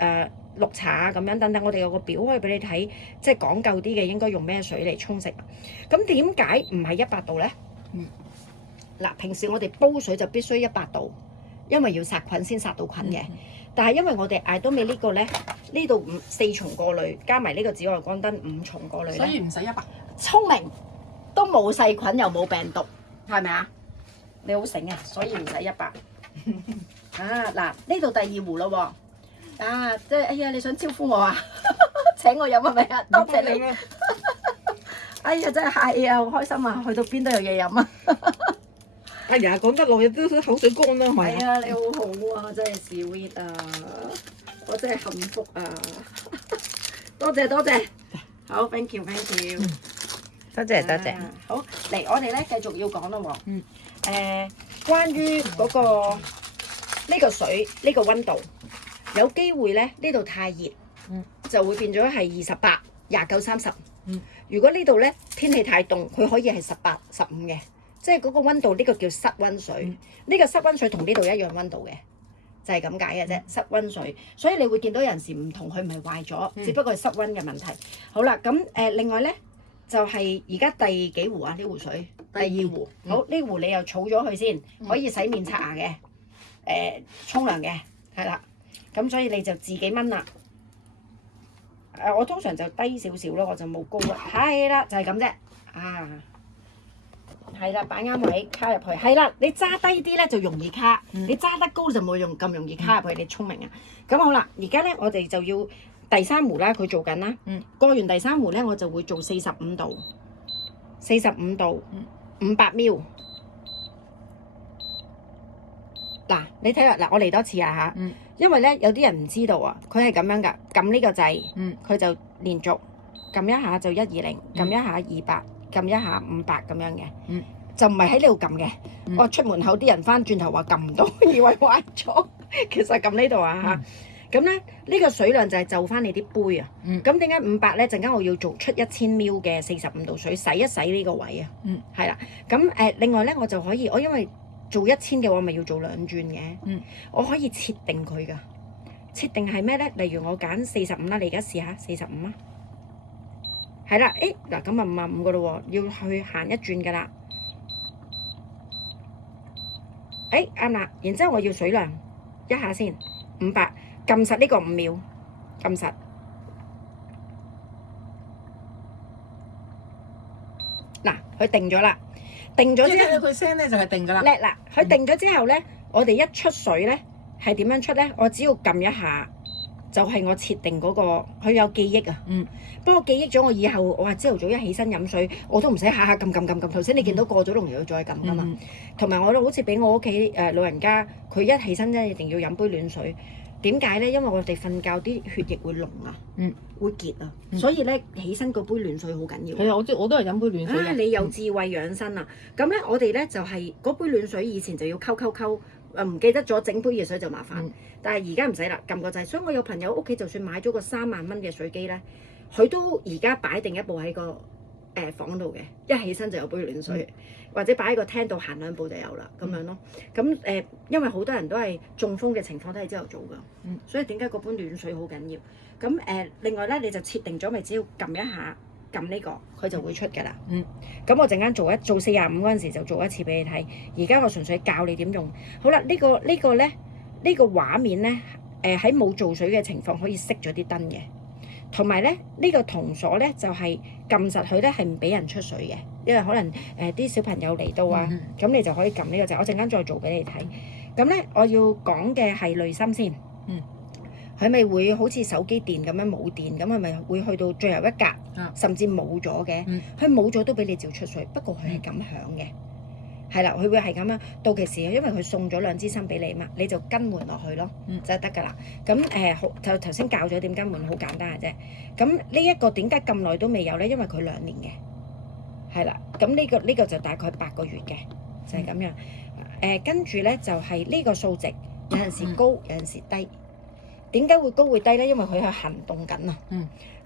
綠茶啊咁樣等等，我哋有個表可以俾你睇，即係講究啲嘅應該用咩水嚟沖食。咁點解唔係100度咧？嗱，平時我哋煲水就必須100度，因為要殺菌先殺到菌嘅。但係因為我哋艾多美呢個咧，呢度4重過濾，加埋呢個紫外光燈5重過濾，所以唔使100。聰明，都冇細菌又冇病毒，係咪啊？你好醒啊，所以唔使100。啊嗱，呢度第2壺咯喎。啊，即係哎呀，你想招呼我啊？請我飲係咪啊？多謝你。哎呀，真係啊，好開心啊！去到邊都有嘢飲啊！哎呀，講得耐都口水乾啦，係咪？係啊，你好好啊，真係 sweet 啊！我真係幸福啊！多謝多謝，好 thank you thank you，多謝多謝。好嚟，我哋咧繼續要講咯喎。關於嗰個呢個水呢個溫度，有機會咧呢度太熱，就會變咗係28、29、30。如果呢度咧天氣太凍，佢可以係18、15嘅，即係嗰個溫度呢個叫室溫水。呢個室溫水同呢度一樣溫度嘅，就係咁解嘅啫。室溫水，所以你會見到有陣時唔同，佢唔係壞咗，只不過係室溫嘅問題。好啦，咁另外咧就係而家第幾壺啊？呢壺水第2壺。好，呢壺你又儲咗佢先，可以洗面刷牙嘅，沖涼嘅，係啦。咁所以你就自己燜啦。我通常就低少少咯，我就冇高啊。係啦，就係咁啫。啊，係啦，擺啱位卡入去。係啦，你揸低啲咧就容易卡，你揸得高就冇咁容易卡入去。你聰明啊！咁好啦，而家咧我哋就要第3壺啦，佢做緊啦。過完第3壺咧，我就會做45度，45度，500 ml。嗱，你睇下嗱，我嚟多次啊嚇。因為咧有啲人唔知道啊，佢係咁樣噶，撳呢個掣，佢就連續撳一下就120，撳一下200，撳一下500咁樣嘅，就唔係喺呢度撳嘅。我出門口啲人翻轉頭話撳唔到，以為壞咗，其實撳呢度啊嚇。咁咧呢個水量就係就翻你啲杯啊。咁點解500咧？陣間我要做出1000 ml 嘅45度水，洗一洗呢個位啊。係啦。咁另外咧我就可以，我因為做1000嘅話，咪要做2轉嘅。我可以設定佢噶，設定係咩咧？例如我揀45啦，你而家試下45啊。係啦，嗱咁啊55噶咯喎，要去行1轉噶啦。啱啦，然之後我要水量一下先，500，撳實呢個5秒，撳實。嗱，佢定咗啦。定咗之後，佢聲咧就係定㗎啦。叻啦！佢定咗之後咧，我哋一出水咧係點樣出咧？我只要撳一下，就係我設定嗰個，佢有記憶啊。幫我記憶咗，我以後我話朝頭早一起身飲水，我都唔使下下撳。頭先你見到過咗龍要再撳㗎嘛。同埋我都好似俾我屋企老人家，佢一起身咧一定要飲杯暖水。點解咧？因為我哋瞓覺啲血液會濃啊，會結啊，所以咧起身嗰杯暖水好緊要。係啊，我都係飲杯暖水。你有智慧養生啊！咁咧，我哋咧就係嗰杯暖水以前就要溝，唔記得咗整杯熱水就麻煩。但係而家唔使啦，撳個掣。所以我有朋友屋企就算買咗個3萬蚊嘅水機咧，佢都而家擺定一部喺個房度嘅，一起身就有杯暖水，或者擺喺個廳度行2步就有啦，咁樣咯。咁因為好多人都係中風嘅情況都係朝頭早㗎，所以點解嗰杯暖水好緊要？咁另外咧你就設定咗，咪只要撳一下撳呢個，佢就會出㗎啦。咁我陣間做45嗰陣時就做一次俾你睇。而家我純粹教你點用。好啦，呢個咧呢個畫面咧喺冇做水嘅情況可以熄咗啲燈嘅。同埋咧，呢個銅鎖咧就係撳實佢咧係唔俾人出水嘅，因為可能啲小朋友嚟到啊，咁你就可以撳呢個掣。我陣間再做俾你睇。咁咧，我要講嘅係濾芯先。佢咪會好似手機電咁樣冇電，咁係咪會去到最後一格，甚至冇咗嘅？佢冇咗都俾你照出水，不過佢係咁響嘅。係啦，佢會係咁樣。到期時，因為佢送咗2支芯俾你嘛，你就更換落去咯，就得㗎啦。咁就頭先教咗點更換，好簡單嘅啫。咁呢一個點解咁耐都未有咧？因為佢2年嘅，係啦。咁呢個就大概8個月嘅，就係咁樣。跟住咧就係呢個數值，有陣時高，有陣時低。點解會高會低咧？因為佢係行動緊啊。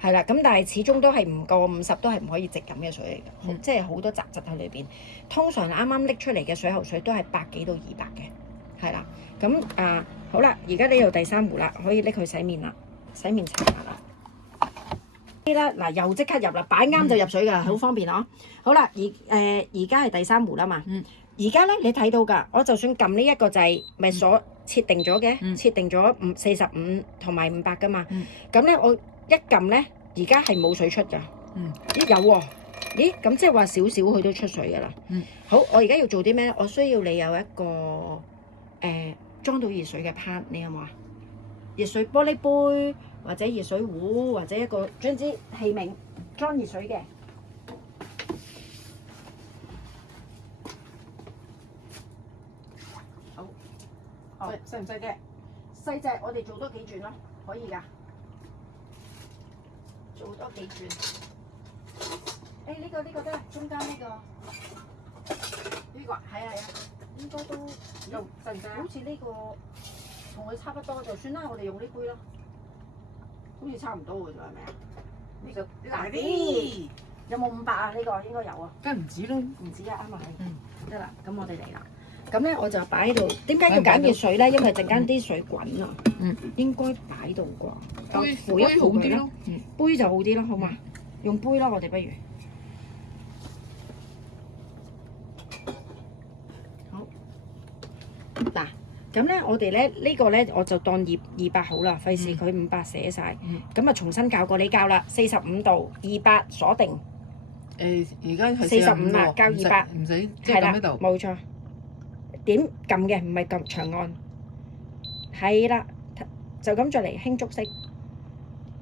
係啦，咁但係始終都係唔過50，都係唔可以直飲嘅水嚟嘅，即係好多雜質喺裏邊。通常啱啱拎出嚟嘅水喉水都係100幾到200嘅，係啦。咁好啦，而家呢度第3壺啦，可以拎去洗面啦，洗面刷牙啦。啦，嗱又即刻入啦，擺啱就入水㗎，好方便咯。好啦，而家係第3壺啦嘛。而家咧你睇到㗎，我就算撳呢一個掣，咪鎖設定咗嘅，設定咗45同埋500㗎嘛。咁咧我一撳咧，而家係冇水出㗎。咦有喎，咦咁即係話少少佢都出水㗎啦。好，我而家要做啲咩咧？我需要你有一個裝到熱水嘅 pan， 你有冇啊？熱水玻璃杯或者熱水壺或者一個將支器皿裝熱水嘅。好，細唔細隻？細隻我哋做多幾轉咯，可以㗎。做多幾轉。呢個得啦，中間呢個係啊，應該都用細唔細？好似呢個同佢差不多，就算啦，我哋用呢杯咯。好似差唔多㗎啫，係咪啊？呢個大啲，有冇500啊？呢個應該有啊。梗係唔止啦，唔止啊，啱啊係。得啦，咁我哋嚟啦。咁咧我就擺喺度。點解要揀熱水咧？因為陣間啲水滾啊。應該擺到啩。扶一扶佢咯。杯就好啲咯，好嘛？用杯咯，我哋不如。好。嗱。咁咧，我哋咧呢個咧，我就當200好啦，費事佢500寫晒。咁啊，重新教過你教啦，45度200鎖定。而家係45啦，教200。唔使即係撳喺度。冇錯。點撳嘅，唔係撳長按。係啦，就咁再嚟輕觸式。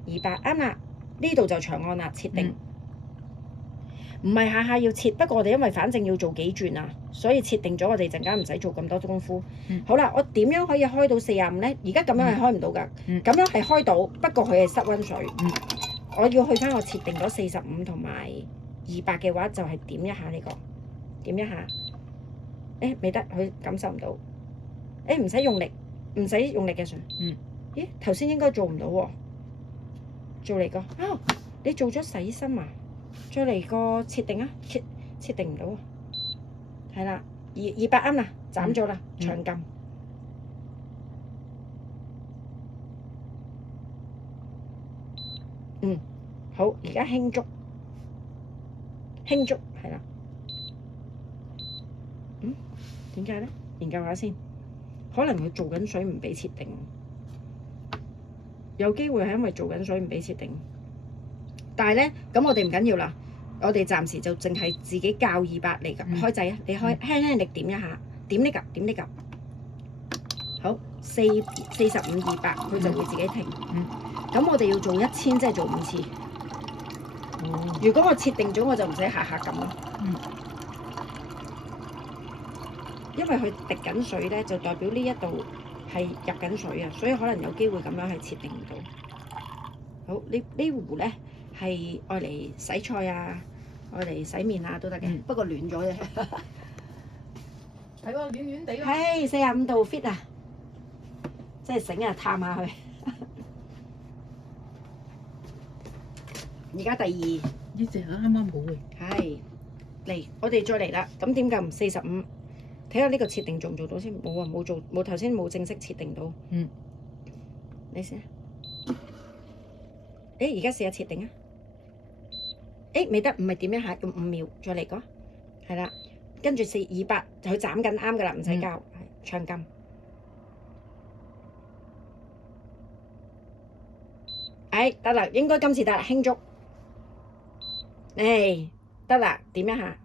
200啱啦，呢度就長按啦，設定。唔係下下要切，不過我哋因為反正要做幾轉啊，所以設定咗我哋陣間唔使做咁多功夫。好啦，我點樣可以開到45咧？而家咁樣係開唔到㗎，咁樣係開到，不過佢係室溫水。我要去翻我設定咗45同埋200嘅話，就係點一下呢個，點一下。未得，佢感受唔到。唔使用力，唔使用力嘅順。咦，頭先應該做唔到喎，做嚟個啊！你做咗洗身啊？再嚟個設定啊，設定唔到啊，係啦，200啱啦，斬咗啦，長撳，好，而家輕觸係啦，點解咧？研究下先，可能佢做緊水唔俾設定，有機會係因為做緊水唔俾設定，但係咧，咁我哋唔緊要啦。我哋暫時就淨係自己校200嚟㗎，開掣啊！你開輕輕力點一下，點呢嚿，好45、200，佢就會自己停。咁我哋要做1000，即係做5次。如果我設定咗，我就唔使下下撳咯。因為佢滴緊水咧，就代表呢一度係入緊水啊，所以可能有機會咁樣係設定唔到。好，呢壺咧係愛嚟洗菜啊。我嚟洗面啊都得嘅，不過暖咗啫。係喎，暖暖地咯。係45度 fit 啊，即係醒啊，探下佢。而家第2呢隻啱啱好嘅。係嚟，我哋再嚟啦。咁點解唔45？睇下呢個設定做唔做到先。冇啊，冇做，冇頭先冇正式設定到。你先。而家試下設定啊。未得，唔係點一下，用5秒，再嚟個，係啦，跟住200，佢斬緊啱噶啦，唔使教，長撳，得啦，應該今次得啦，輕觸，得啦，點一下，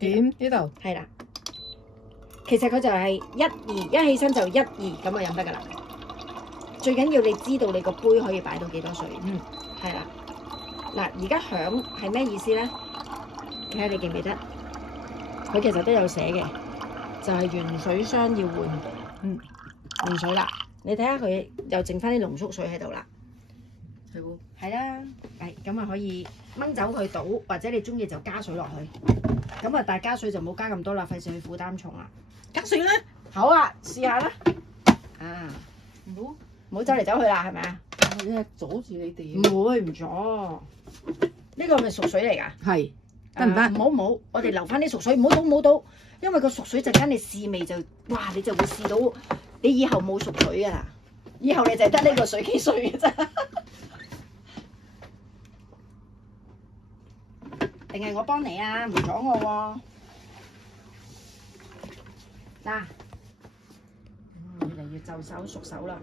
點呢度，係啦，其實佢就係1、2，一起身就1、2咁啊飲得噶啦，最緊要你知道你個杯可以擺到幾多水，係啦。嗱，而家響係咩意思咧？睇下你記唔記得？佢其實都有寫嘅，就係原水箱要換，換水啦。你睇下佢又剩翻啲濃縮水喺度啦。係喎。係啦，咁啊可以掹走佢倒，或者你中意就加水落去。咁啊，但係加水就唔好加咁多啦，費事佢負擔重啦。加水啦！好啊，試下啦。唔好走嚟走去啦，係咪啊？阻住你哋。唔會唔阻。呢個係咪熟水嚟㗎？係。得唔得？唔好，我哋留翻啲熟水，唔好倒，因為個熟水陣間你試味就，哇！你就會試到，你以後冇熟水㗎啦，以後你就係得呢個水機水嘅啫。定係我幫你啊？唔阻我喎。嗱，越嚟越就手熟手啦。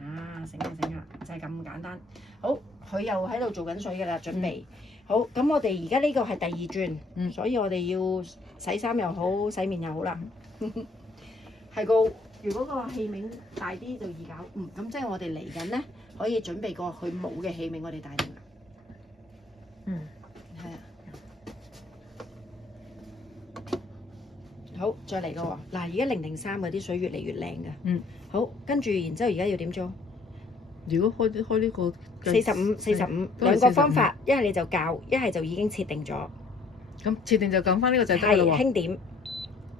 啊，醒下醒下，就係咁簡單。好，佢又喺度做緊水㗎啦，準備。好，咁我哋而家呢個係第二轉，所以我哋要洗衫又好，洗面又好啦。係個，如果個器皿大啲就易搞。咁即係我哋嚟緊咧，可以準備個佢冇嘅器皿，我哋帶定啦。係啊。好，再嚟個喎。嗱，而家003嗰啲水越嚟越靚㗎。好，跟住然之後而家要點做？如果開呢個45兩個方法，一係你就校，一係就已經設定咗。咁設定就撳翻呢個就得啦喎。輕點，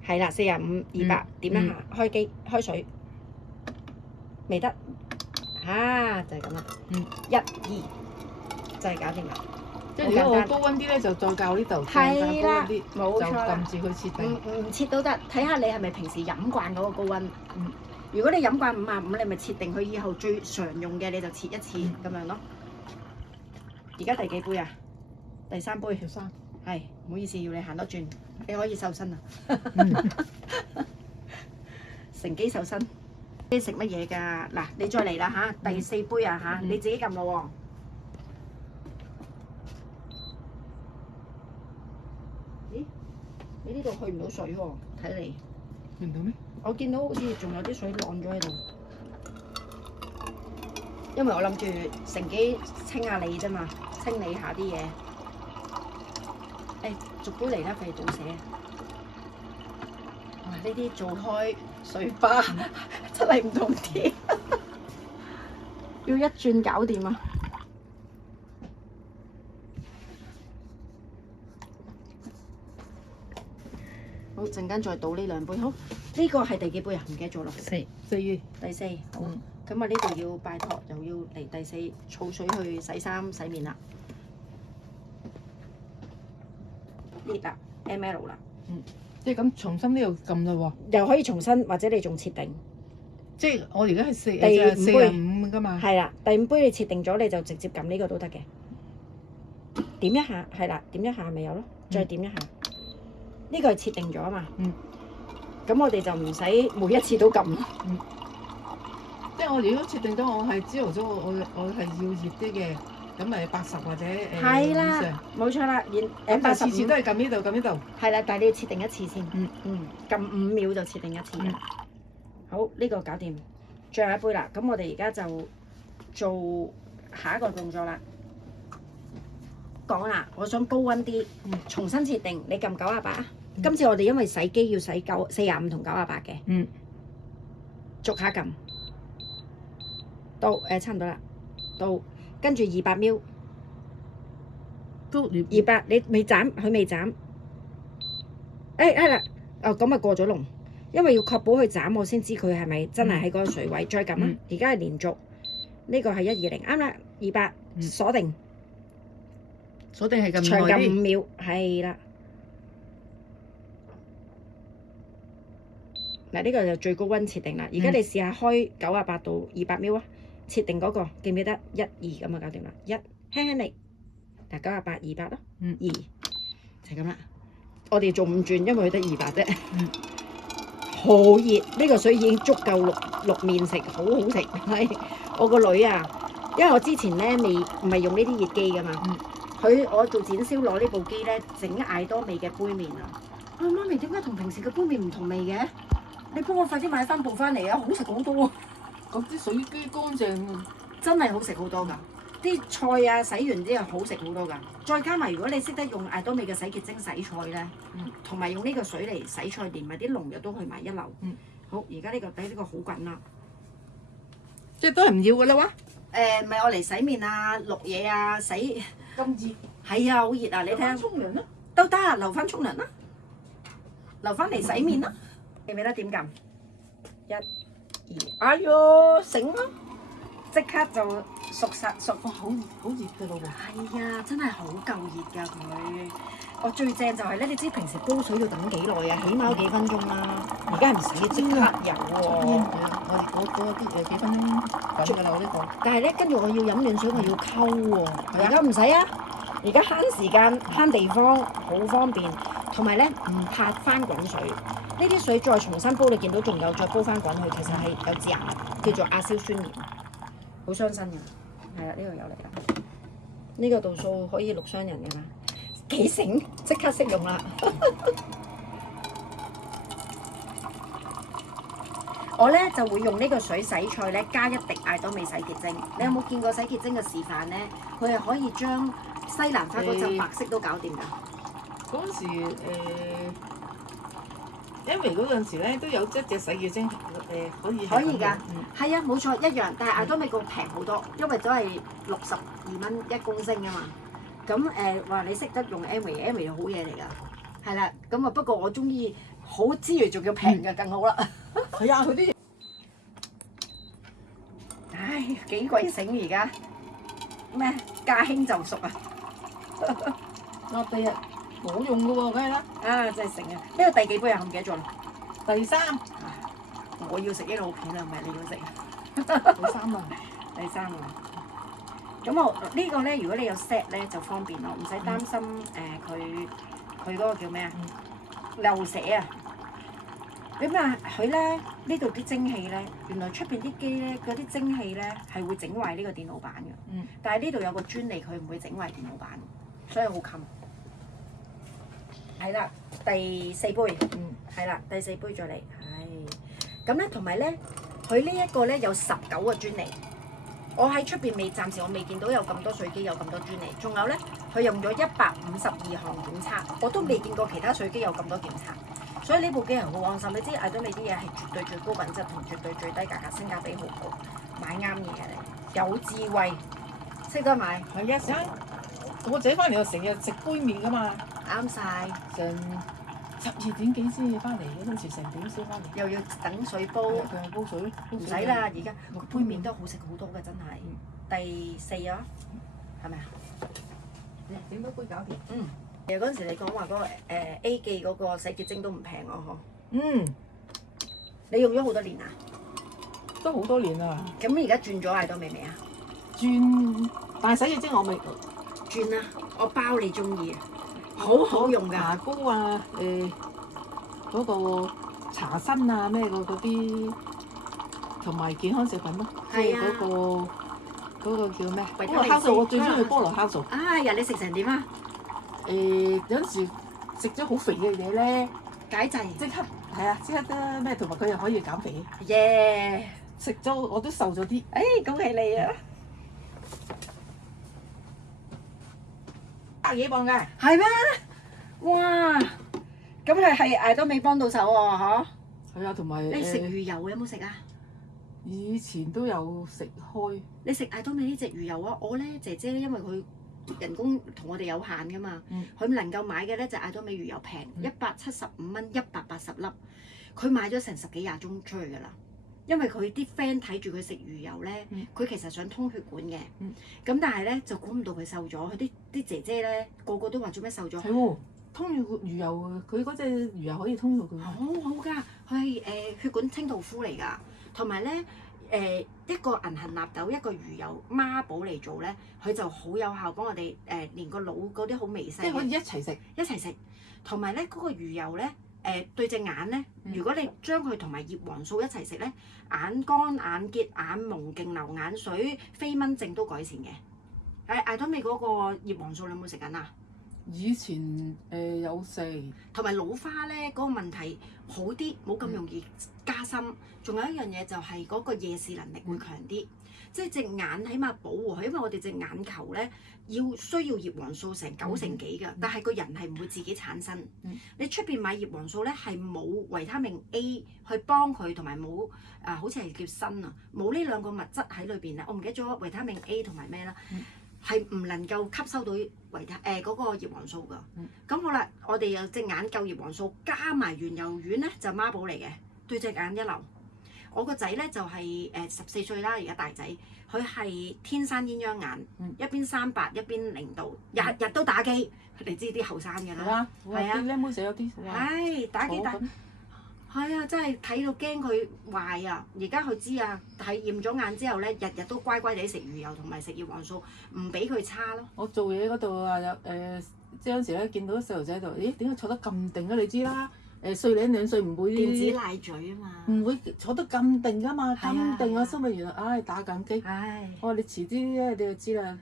係啦，45、200點一下，開機開水，未得，就係咁啦。1、2就係搞掂啦。即係如果我高溫啲咧，就再校呢度，係啦，冇錯就撳住佢設定。唔設都得，睇下你係咪平時飲慣嗰個高溫。如果你飲慣55，你咪設定佢以後最常用嘅，你就切一次咁樣咯。而家第幾杯啊？第3杯。第3。係，唔好意思，要你行多轉，你可以瘦身啊！乘機瘦身。你食乜嘢㗎？嗱，你再嚟啦嚇，第4杯啊嚇，你自己撳咯喎。咦？你呢度去唔到水喎，睇嚟。去唔到咩？我見到好似仲有啲水晾咗喺度，因為我諗住乘機清下你啫嘛，清理下啲嘢。逐杯嚟啦，費事倒瀉。哇！呢啲做開水吧真係唔同啲，要一轉搞掂啊！好，陣間再倒呢2杯。好，呢個係第幾杯啊？唔記得咗啦。4。第4。好。咁啊，呢度要拜託，又要嚟第4，儲水去洗衫洗面啦。呢啦 ml 啦。即係咁重新呢度撳啦喎。又可以重新，或者你仲設定。即係我而家係第5杯45㗎嘛。係啦，第5杯你設定咗，你就直接撳呢個都得嘅。點一下，係啦，點一下咪有咯，再點一下。呢個係設定咗啊嘛。咁我哋就唔使每一次都撳。即係我如果設定咗，我係朝頭早我係要熱啲嘅，咁咪80或者係啦，冇錯啦，但係次次都係撳呢度撳呢度。係啦，但係你要設定一次先。撳5秒就設定一次嘅。好，呢個搞掂，最後一杯啦。咁我哋而家就做下一個動作啦。講啦，我想高溫啲，重新設定，你撳98啊。今次我哋因為洗機要洗45同98嘅。逐下撳。到差唔多啦，到跟住200秒，都200你未斬，佢未斬，係啦，咁啊過咗龍，因為要確保佢斬，我先知佢係咪真係喺嗰個水位，再撳啊，而家係連續，呢個係120，啱啦，200鎖定係咁長撳5秒，係啦，嗱呢個就最高溫設定啦，而家你試下開98度200秒啊。設定嗰個記唔記得1、2咁啊搞掂啦，1輕輕力，嗱98、200咯，2就係咁啦。我哋做5轉，因為佢得200啫。好熱，呢個水已經足夠淥麵食，好好食。係我個女啊，因為我之前咧唔係用呢啲熱機噶嘛，我做展銷攞呢部機咧整艾多美嘅杯麵啊。媽咪點解同平時嘅杯麵唔同味嘅？你幫我快啲買翻部翻嚟啊，好食好多啊！嗰啲水機乾淨啊，真係好食好多㗎！啲菜啊洗完之後好食好多㗎，再加埋如果你識得用艾多美嘅洗潔精洗菜咧，同埋用呢個水嚟洗菜，連埋啲農藥都去埋一流。好，而家呢個底呢個好滾啦，即係都係唔要㗎啦喎。唔係我嚟洗面啊、淥嘢啊、洗咁熱。係啊，好熱啊！你睇下。沖涼啦。都得啊，留翻沖涼啦，留翻嚟洗面啦。記唔記得點撳？1、2，哎喲醒咯，即刻就熟。哇，好熱㗎咯喎！係啊，真係好夠熱㗎佢。我最正就係咧，你知平時煲水要等幾耐啊？起碼都幾分鐘啦。而家唔使即刻有喎。我啲幾分鐘滾㗎啦，我呢個。但係咧，跟住我要飲暖水，我要溝喎。而家唔使啊，而家慳時間慳地方，好方便，同埋咧唔怕翻滾水。呢啲水再重新煲，你見到仲有再煲翻滾去，其實係有致癌，叫做亞硝酸鹽，好傷身嘅。係啦，呢個有嚟啦，呢個度數可以6傷人㗎啦，幾醒，即刻識用啦！我咧就會用呢個水洗菜咧，加一滴艾多美洗潔精。你有冇見過洗潔精嘅示範咧？佢係可以將西蘭花嗰陣白色都搞掂㗎。嗰陣時因為嗰陣時咧都有一隻洗潔精可以㗎，係啊冇錯一樣，但係艾多美個平好多，因為都係62蚊1公升啊嘛。咁話你識得用 Amway 好嘢嚟㗎，係啦。咁啊不過我中意好之餘仲要平嘅更好啦。係啊，佢啲唉幾鬼醒而家咩駕輕就熟啊！我哋啊冇用㗎喎，梗係啦。啊真係成啊！呢個第幾杯啊？我唔記得咗啦。第3，我要食一路片啊，唔係你要食。第3啊，第3啊。咁我呢個咧，如果你有 set 咧就方便咯，唔使擔心佢嗰個叫咩啊？漏瀉啊！咁啊，佢咧呢度啲蒸汽咧，原來出邊啲機咧嗰啲蒸汽咧係會整壞呢個電腦板嘅。但係呢度有個專利，佢唔會整壞電腦板，所以好襟。係啦，第4杯。係啦，第4杯再嚟。係。咁咧，同埋咧，佢呢一個咧有19個專利。我喺出邊暫時我未見到有咁多水機有咁多專利。仲有咧，佢用咗152項檢測，我都未見過其他水機有咁多檢測。所以呢部機係好安心，你知艾多美啲嘢係絕對最高品質同絕對最低價格，性價比好好，買啱嘢嚟，有智慧，識得買。係啊，我仔翻嚟又成日食杯麵㗎嘛，啱晒。成12點幾先至翻嚟，嗰陣時成點先翻嚟，又要等水煲，佢係煲水，唔使啦，而家杯麵都好食好多嘅，真係。第4啊，係咪啊？整多杯搞掂。其實嗰陣時你講話嗰個A 記嗰個洗潔精都唔平咯，嗬。你用咗好多年啊？都好多年啦。咁而家轉咗艾多美未啊？轉，但係洗潔精我未轉啦，我包你中意，好好用㗎。牙膏啊，嗰個茶身啊咩嗰啲，同埋健康食品咯。係啊。嗰個叫咩？菠蘿酵素，我最中意菠蘿酵素。哎呀，你食成點啊？有陣時食咗好肥嘅嘢咧，解滯。即刻係啊，即刻得咩？同埋佢又可以減肥。耶！食咗我都瘦咗啲。恭喜你啊！100幾磅㗎。係咩？哇！咁佢係艾多美幫到手喎，嗬？係啊，同埋你食魚油有冇食啊？以前都有食開。你食艾多美呢隻魚油啊？我咧姐姐咧，因為佢人工同我哋有限㗎嘛，佢能夠買嘅咧就艾多美魚油平，175蚊180粒，佢買咗成10幾20盅出去㗎啦。因為佢啲 friend 睇住佢食魚油咧，佢其實想通血管嘅，咁但係咧就估唔到佢瘦咗。佢啲姐姐咧個個都話做咩瘦咗？係喎，通血魚油，佢嗰隻魚油可以通血管。好好㗎，佢係血管清道夫嚟㗎，同埋咧。一個銀杏納豆一個魚油孖寶嚟做咧，佢就好有效幫我哋連個腦嗰啲好微細嘅，即係可以一齊食，一齊食。同埋咧嗰個魚油咧，對隻眼咧，如果你將佢同埋葉黃素一齊食咧，眼乾眼結眼矇勁流眼水飛蚊症都改善嘅。艾多美嗰個葉黃素你有冇食緊啊？以前有食，同埋老花咧嗰個問題好啲，冇咁容易加深。仲有一樣嘢就係嗰個夜視能力會強啲，即係隻眼起碼保護佢，因為我哋隻眼球咧需要葉黃素成90%幾㗎，但係個人係唔會自己產生。你出邊買葉黃素咧係冇維他命 A 去幫佢，同埋冇好似係叫鋅啊，冇呢兩個物質喺裏邊啊，我唔記得咗維他命 A 同埋咩啦。係唔能夠吸收到嗰個葉黃素㗎。咁好啦，我哋有隻眼夠葉黃素，加埋圓柔丸咧就孖寶嚟嘅，對隻眼一流。我個仔咧就係14歲啦，而家大仔，佢係天生鴛鴦眼，一邊38一邊0度，日日都打機。你知啲後生㗎啦，係啊，啲僆妹仔有啲，係打機打。係啊，真係睇到驚佢壞啊！而家佢知啊，係驗咗眼之後咧，日日都乖乖地食魚油同埋食葉黃素，唔俾佢差咯。我做嘢嗰度啊，即係有時咧見到細路仔喺度，咦點解坐得咁定啊？你知啦，歲零兩歲唔會電子奶嘴啊嘛，唔會坐得咁定噶嘛，係啊咁定我係啊心裏原來打緊機。唉，我話你遲啲咧你就知啦，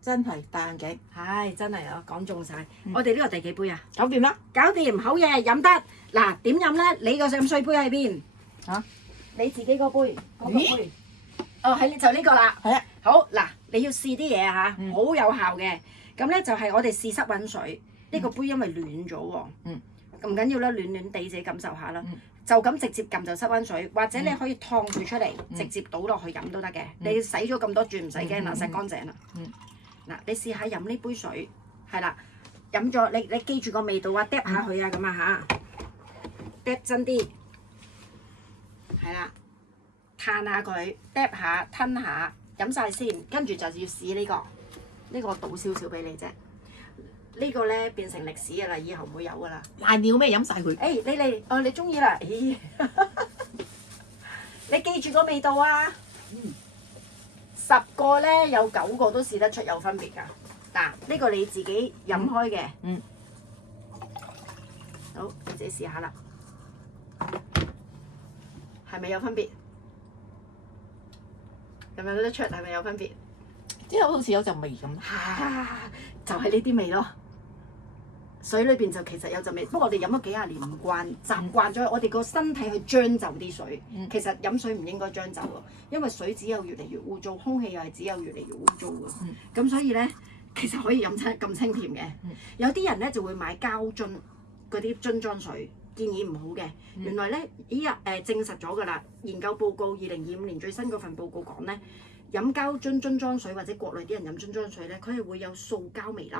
真係戴眼鏡。唉，真係啊，講中晒。我哋呢個第幾杯啊？搞掂啦！搞掂，好嘢，飲得。嗱，點飲咧？你個飲水杯喺邊？嚇？你自己個杯，嗰個咦杯。哦，係就呢個啦。係啊。好嗱，你要試啲嘢啊嚇，嗯好有效嘅。咁咧就係我哋試濕滾水。呢個杯因為暖咗喎。嗯。唔緊要啦，暖暖地自己感受下啦。嗯就咁直接撳就濕溫水，或者你可以燙佢出嚟，嗯直接倒落去飲都得嘅。你洗咗咁多轉唔使驚啦，嗯洗乾淨啦。嗯嗱，你試下飲呢杯水，係啦，飲咗你記住個味道啊，嗒下佢啊咁啊嚇，嗒真啲，係啦，嘆下佢，嗒下吞下，飲晒先，跟住就要試呢個，呢個倒少少俾你啫。呢個咧變成歷史㗎啦，以後唔會有㗎啦。瀨尿咩？飲晒佢。誒，你嚟，哦，你中意啦，咦？你記住個味道啊！10個咧有9個都試得出有分別㗎。嗱，呢個你自己飲開嘅。嗯。好，你自己試下啦。係咪有分別？有冇覺得出？係咪有分別？之後好似有陣味咁。就係呢啲味咯。水裏邊就其實有陣味，不過我哋飲咗幾廿年唔慣，習慣咗我哋個身體去將就啲水。其實飲水唔應該將就喎，因為水只有越嚟越污糟，空氣又係只有越嚟越污糟嘅。咁所以咧，其實可以飲出咁清甜嘅。有啲人咧就會買膠樽嗰啲樽裝水，建議唔好嘅。原來咧依日證實咗㗎啦，研究報告2025年最新嗰份報告講咧，飲膠樽樽裝水或者國內啲人飲樽裝水咧，佢係會有塑膠微粒。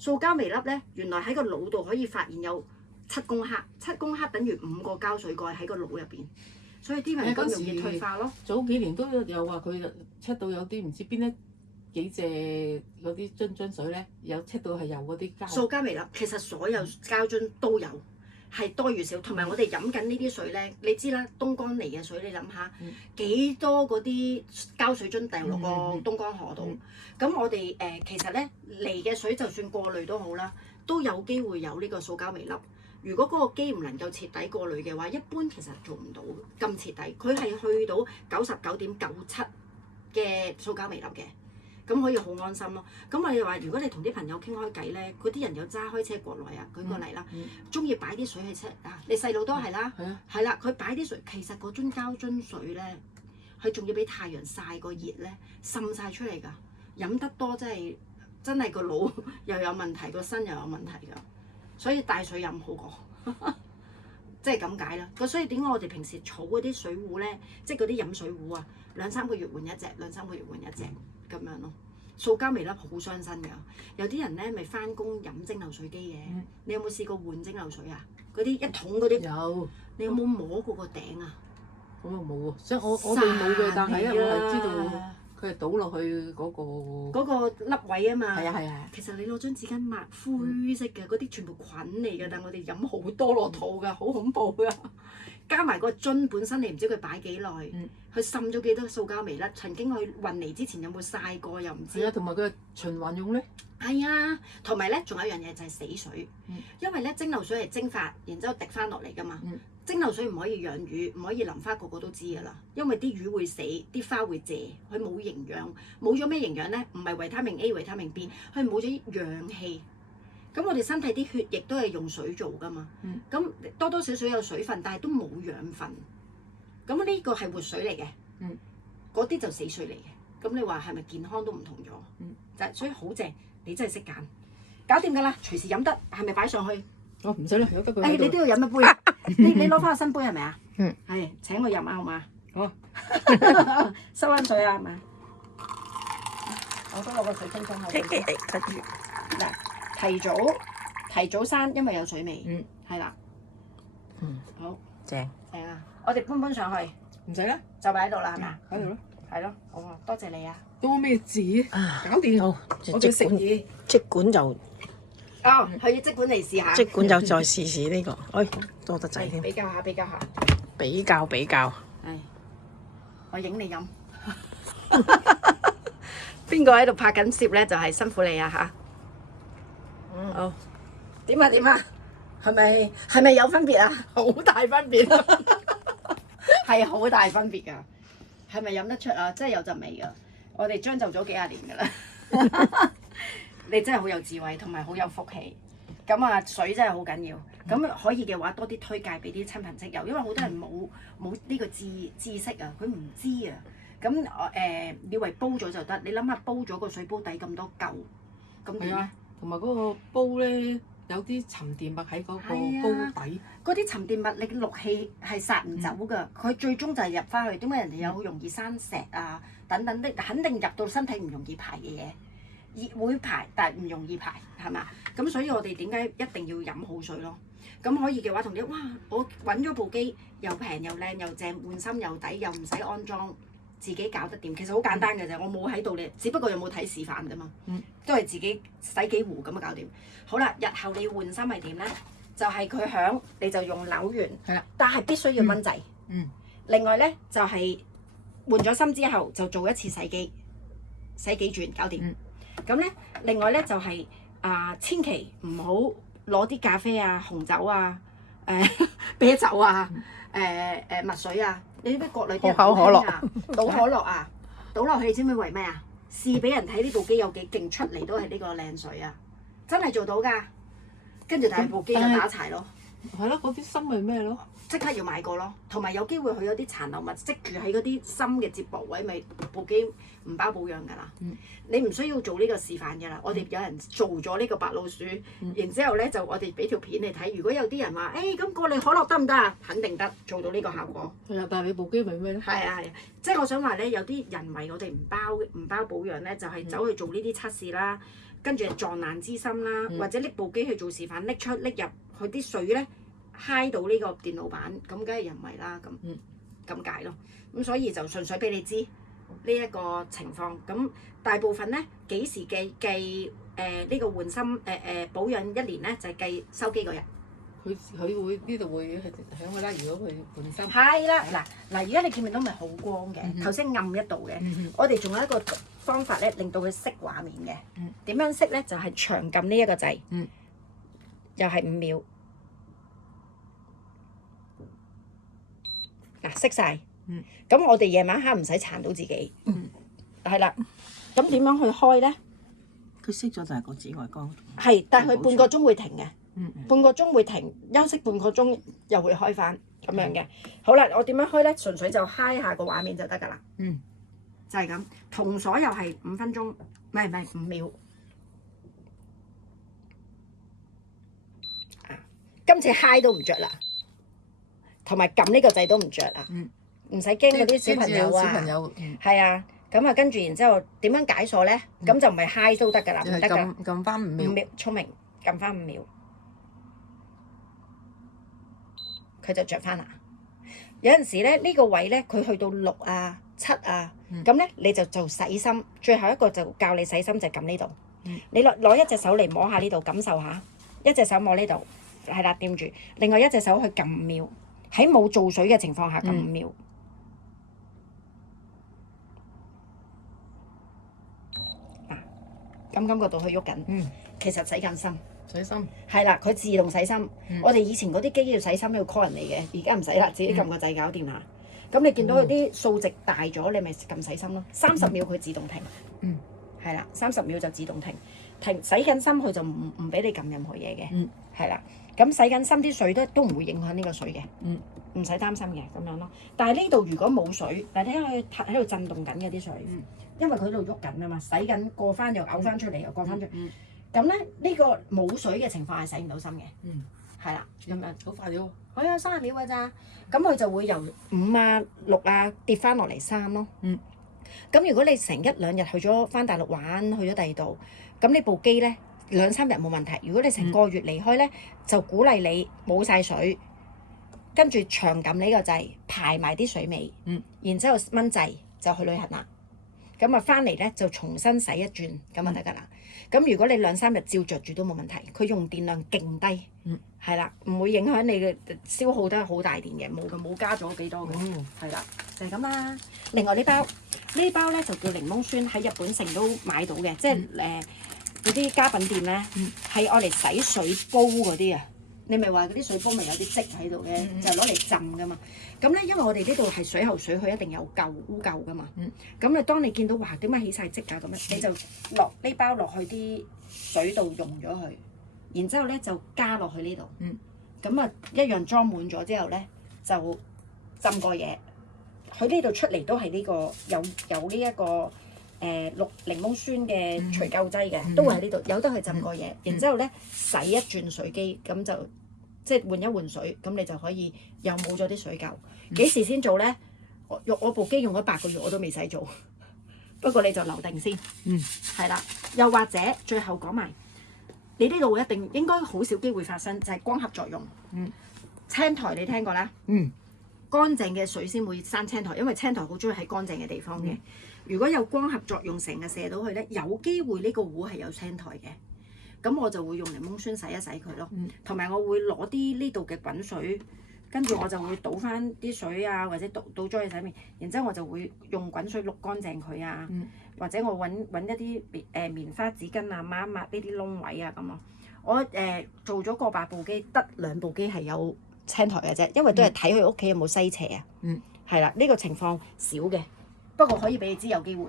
塑膠微粒咧，原來喺個腦度可以發現有7公克，7公克等於5個膠水蓋喺個腦入邊，所以啲人咁容易退化咯。早幾年都有話佢 check 到有啲唔知邊幾隻嗰啲樽水咧，有 check 到係有嗰啲膠。塑膠微粒其實所有膠樽都有，係多與少。同埋我哋飲緊呢啲水咧，你知啦，東江嚟嘅水，你諗下幾多嗰啲膠水樽掉落個東江河度。咁我哋其實咧嚟嘅水就算過濾都好啦，都有機會有呢個塑膠微粒。如果嗰個機唔能夠徹底過濾嘅話，一般其實做唔到咁徹底。佢係去到99.97嘅塑膠微粒嘅，咁可以好安心咯。咁我哋話，如果你同啲朋友傾開偈咧，嗰啲人有揸開車國內啊，舉個例啦，中意擺啲水喺車啊，你細路都係啦，係啦，佢擺啲水，其實嗰樽膠樽水咧，佢仲要俾太陽曬個熱咧，滲晒出嚟㗎。飲得多真係個腦又有問題，個身又有問題㗎，所以帶水飲好過，即係咁解啦。所以點解我哋平時儲嗰啲水壺咧，即係嗰啲飲水壺啊，2-3個月換一隻，2-3個月換一隻咁樣咯。塑膠微粒好傷身㗎，有啲人咧咪翻工飲蒸餾水機嘅，你有冇試過換蒸餾水啊？嗰啲一桶嗰啲，有，你有冇摸過個頂啊？我又冇喎，所以我哋冇嘅，但係我係知道。佢係倒落去嗰個粒位啊嘛，係啊。其實你攞張紙巾抹灰色嘅嗰啲全部菌嚟㗎，但係我哋飲好多落肚㗎，好恐怖㗎。加埋個樽本身，你唔知佢擺幾耐，佢滲咗幾多塑膠微粒，曾經佢運嚟之前有冇曬過又唔知。係啊，同埋佢循環用咧。係啊，同埋咧仲有一樣嘢就係死水，因為咧蒸餾水係蒸發，然之後滴翻落嚟㗎嘛。蒸餾水唔可以養魚，唔可以淋花，個個都知㗎啦。因為啲魚會死，啲花會謝，佢冇營養，冇咗咩營養咧？唔係維他命 A、維他命 B，佢冇咗氧氣。咁我哋身體啲血液都係用水做㗎嘛。咁多多少少有水分，但係都冇養分。咁呢個係活水嚟嘅，嗰啲就死水嚟嘅。咁你話係咪健康都唔同咗？就係所以好正，你真係識揀，搞掂㗎啦，隨時飲得，係咪擺上去？哦，唔使啦，有得佢。你都要飲一杯。你攞翻個新杯係咪啊？係請我飲啊，好嘛？好。收溫水啊，係咪？我都攞個水樽裝喺度。跟住嗱，提早生，因為有水味。係啦。好。正啊！我哋搬上去。唔使啦，就擺喺度啦，係咪啊？喺度咯。係咯，好啊，多謝你啊！多咩字啊？搞掂。好，我哋食嘢。即管就哦，去即管嚟試下。即管就再試試呢個，哎，多得滯添。比較下，比較下。比較比較，係，我影你飲。邊個喺度拍緊攝咧？就係辛苦你啊嚇！好，點啊點啊？係咪有分別啊？好大分別。係好大分別㗎。係咪飲得出啊？真係有陣味㗎。我哋將就咗幾廿年㗎啦。你真係好有智慧，同埋好有福氣。咁啊，水真係好緊要。咁可以嘅話，多啲推介俾啲親朋戚友，因為好多人冇呢個知識啊，佢唔知啊。咁以為煲咗就得，你諗下煲咗個水煲底咁多嚿，咁點咧？同埋嗰個煲咧有啲沉澱物喺嗰個煲底。嗰啲沉澱物你氯氣係殺唔走㗎，佢最終就係入翻去。點解人哋有好容易生石啊等等的，肯定入到身體唔容易排嘅嘢，會排但係唔容易排，係嘛？咁所以我哋點解一定要飲好水咯？咁可以嘅話同你哇，我揾咗部機又平又靚又正，換心又抵，又唔使安裝。自己搞得掂，其實好簡單嘅啫。我冇喺度你，只不過有冇睇示範啫嘛。都係自己洗幾壺咁啊搞掂。好啦，日後你換心係點咧？就係佢響，你就用扭完。係啦。但係必須要炆製。另外咧就係換咗心之後，就做一次洗機，洗幾轉搞掂。咁咧，另外咧就係千祈唔好攞啲咖啡啊、紅酒啊、啤酒啊、墨水啊。你知唔知國內啲人好興啊？倒可樂啊，倒落去知唔知為咩啊？試俾人睇呢部機有幾勁，出嚟都係呢個靚水啊！真係做到㗎，跟住但係部機就打柴咯。係咯，嗰啲芯係咩咯？即刻要買過咯，同埋有機會佢有啲殘留物積住喺嗰啲芯嘅接駁位，咪部機唔包保養㗎啦。你唔需要做呢個示範㗎啦。我哋有人做咗呢個白老鼠，然之後咧就我哋俾條片你睇。如果有啲人話，咁過嚟可樂得唔得啊？肯定得，做到呢個效果。係啊，但係你部機咪咩咧？係啊，即係我想話咧，有啲人為我哋唔包保養咧，就係走去做呢啲測試啦，跟住撞難之心啦，或者拎部機去做示範，拎出拎入佢啲水咧。揩到呢個電腦板，咁梗係人為啦，咁解咯。咁所以就純粹俾你知呢一個情況。咁大部分咧幾時計呢個換心保養一年咧，就係計收機嗰日。佢會呢度會響㗎啦。如果佢換心係啦，嗱，而家你見唔見到咪好光嘅？頭先暗一度嘅。我哋仲有一個方法咧，令到佢熄畫面嘅。點樣熄咧？就係長撳呢一個掣，又係5秒。嗱，熄晒，咁我哋夜晚黑唔使殘到自己，係啦。咁點樣去開咧？佢熄咗就係個紫外光。係，但係佢半個鐘會停嘅，半個鐘會停，休息半個鐘又會開翻咁樣嘅。好啦，我點樣開咧？純粹就揩下個畫面就得㗎啦。就係咁，同鎖又係5分鐘，唔係5秒。今次揩都唔着啦。同埋撳呢個掣都唔着啊！唔使驚嗰啲小朋友啊！小朋友係啊，咁啊跟住然之後點樣解鎖咧？咁就唔係揩都得㗎啦，唔得㗎。撳翻5秒。聰明，撳翻5秒，佢就着翻啦。有陣時咧，呢個位咧，佢去到6啊、7啊，咁咧你就做洗心。最後一個就教你洗心就撳呢度。你攞一隻手嚟摸下呢度，感受下。一隻手摸呢度，係啦，掂住。另外一隻手去撳5秒。喺冇做水嘅情況下，撳5秒。咁感覺到佢喐緊。其實洗緊心。洗心。係啦，佢自動洗心。我哋以前嗰啲機要洗心要 call 人嚟嘅，而家唔使啦，自己撳個掣搞掂啦。咁你見到佢啲數值大咗，你咪撳洗心咯。30秒佢自動停。係啦，30秒就自動停。停洗緊心，佢就唔俾你撳任何嘢嘅。係啦。咁洗緊心啲水都唔會影響呢個水嘅，唔使擔心嘅咁樣咯。但係呢度如果冇水，嗱睇下佢喺度震動緊嘅啲水，因為佢喺度喐緊啊嘛，洗緊過翻又嘔翻出嚟又過翻出，咁咧呢個冇水嘅情況係洗唔到心嘅，係啦，咁樣好快咗。係啊，30秒㗎咋，咁佢就會由5啊、6啊跌翻落嚟3咯。咁如果你成1、2日去咗翻大陸玩，去咗第二度，咁呢部機咧2、3日冇問題。如果你成個月離開咧，就鼓勵你冇晒水，跟住長撳呢個掣排埋啲水尾，然之後掹掣就去旅行啦。咁啊翻嚟咧就重新洗一轉咁就得㗎啦。咁如果你2-3日照着住都冇問題，佢用電量勁低，係啦，唔會影響你嘅消耗得好大電嘅，冇加咗幾多嘅，係啦，就係咁啦。另外呢包咧就叫檸檬酸，喺日本城都買到嘅，即係嗰啲家品店咧係愛嚟洗水煲嗰啲啊。你咪話嗰啲水煲咪有啲漬喺度嘅，就攞嚟浸噶嘛。咁咧，因為我哋呢度係水喉水，佢一定有污垢噶嘛。咁你當你見到哇點解起晒漬啊咁樣，你就落呢包落去啲水度溶咗佢，然之後咧就加落去呢度。咁啊一樣裝滿咗之後咧，就浸過嘢。佢呢度出嚟都係呢個有呢一個檸檬酸嘅除垢劑嘅，都會喺呢度有得去浸過嘢。然之後咧洗一轉水機，咁就即係換一換水，咁你就可以又冇咗啲水垢。幾時先做咧？我部機用咗8個月我都未使做，不過你就留定先。係啦。又或者最後講埋，你呢度一定應該好少機會發生，就係光合作用。青苔你聽過啦？乾淨嘅水先會生青苔，因為青苔好中意喺乾淨嘅地方嘅。如果有光合作用成日射到去咧，有機會呢個壺係有青苔嘅。咁我就會用檸檬酸洗一洗佢咯，同埋我會攞啲呢度嘅滾水，跟住我就會倒翻啲水啊，或者倒咗去洗面，然之後我就會用滾水碌乾淨佢啊，或者我揾一啲棉花紙巾啊抹一抹呢啲窿位啊咁咯。我做咗個8部機，得2部機係有青苔嘅啫，因為都係睇佢屋企有冇西斜啊。係啦，呢個情況少嘅，不過可以俾你知有機會。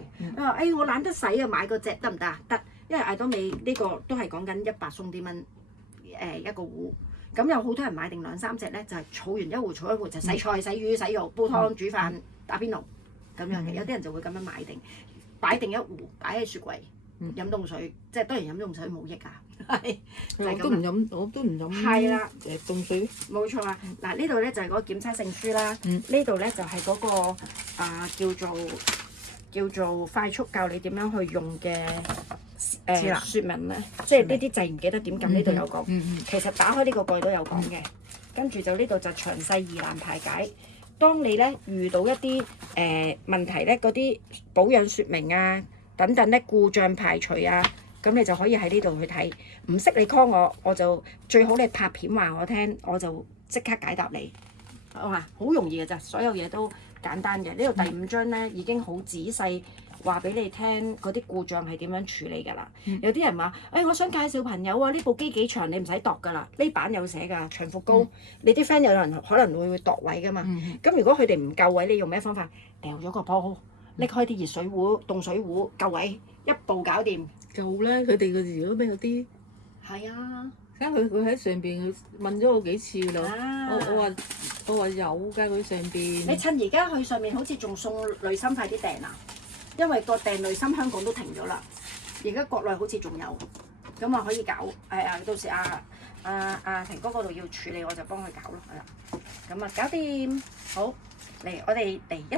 我懶得洗啊，買個隻得唔得啊？得。因為艾多美呢個都係講緊100鬆啲蚊一個壺，咁有好多人買定2-3隻咧，就係儲完一壺儲一壺就洗菜、洗魚、洗肉、煲湯、煮飯、打邊爐咁樣嘅。有啲人就會咁樣買定，擺定一壺，擺喺雪櫃飲凍水，即係當然飲凍水冇益啊。我都唔飲。係啦，凍水。冇錯啊！嗱呢度咧就係嗰個檢測證書啦，呢度咧就係嗰個叫做快速教你點樣去用嘅説明咧，即係呢啲掣唔記得點撳，呢度有講。其實打開呢個蓋都有講嘅，跟住就呢度就詳細疑難排解。當你咧遇到一啲問題咧，嗰啲保養説明啊等等咧故障排除啊，咁你就可以喺呢度去睇。唔識你 call 我就最好你拍片話我聽，我就即刻解答你。好容易嘅咋，所有嘢都簡單嘅。呢度第5章咧已經好仔細話俾你聽嗰啲故障係點樣處理㗎啦。有啲人話，我想介紹朋友啊，呢部機幾長，你唔使度㗎啦。呢版有寫㗎，長幅高。你啲 friend 有人可能會度位㗎嘛。咁如果佢哋唔夠位，你用咩方法？掉咗個煲，拎開啲熱水壺、凍水壺，夠位，一步搞掂。夠啦，佢哋如果咩嗰啲，係啊。睇佢喺上邊問咗我幾次啦。我話有㗎，佢上邊。你趁而家去上面好似仲送濾芯，快啲訂啊！因為個訂濾芯香港都停咗啦，而家國內好似仲有，咁啊可以搞。到時霆哥嗰度要處理，我就幫佢搞咯，係啦。咁啊搞掂，好嚟我哋嚟一齊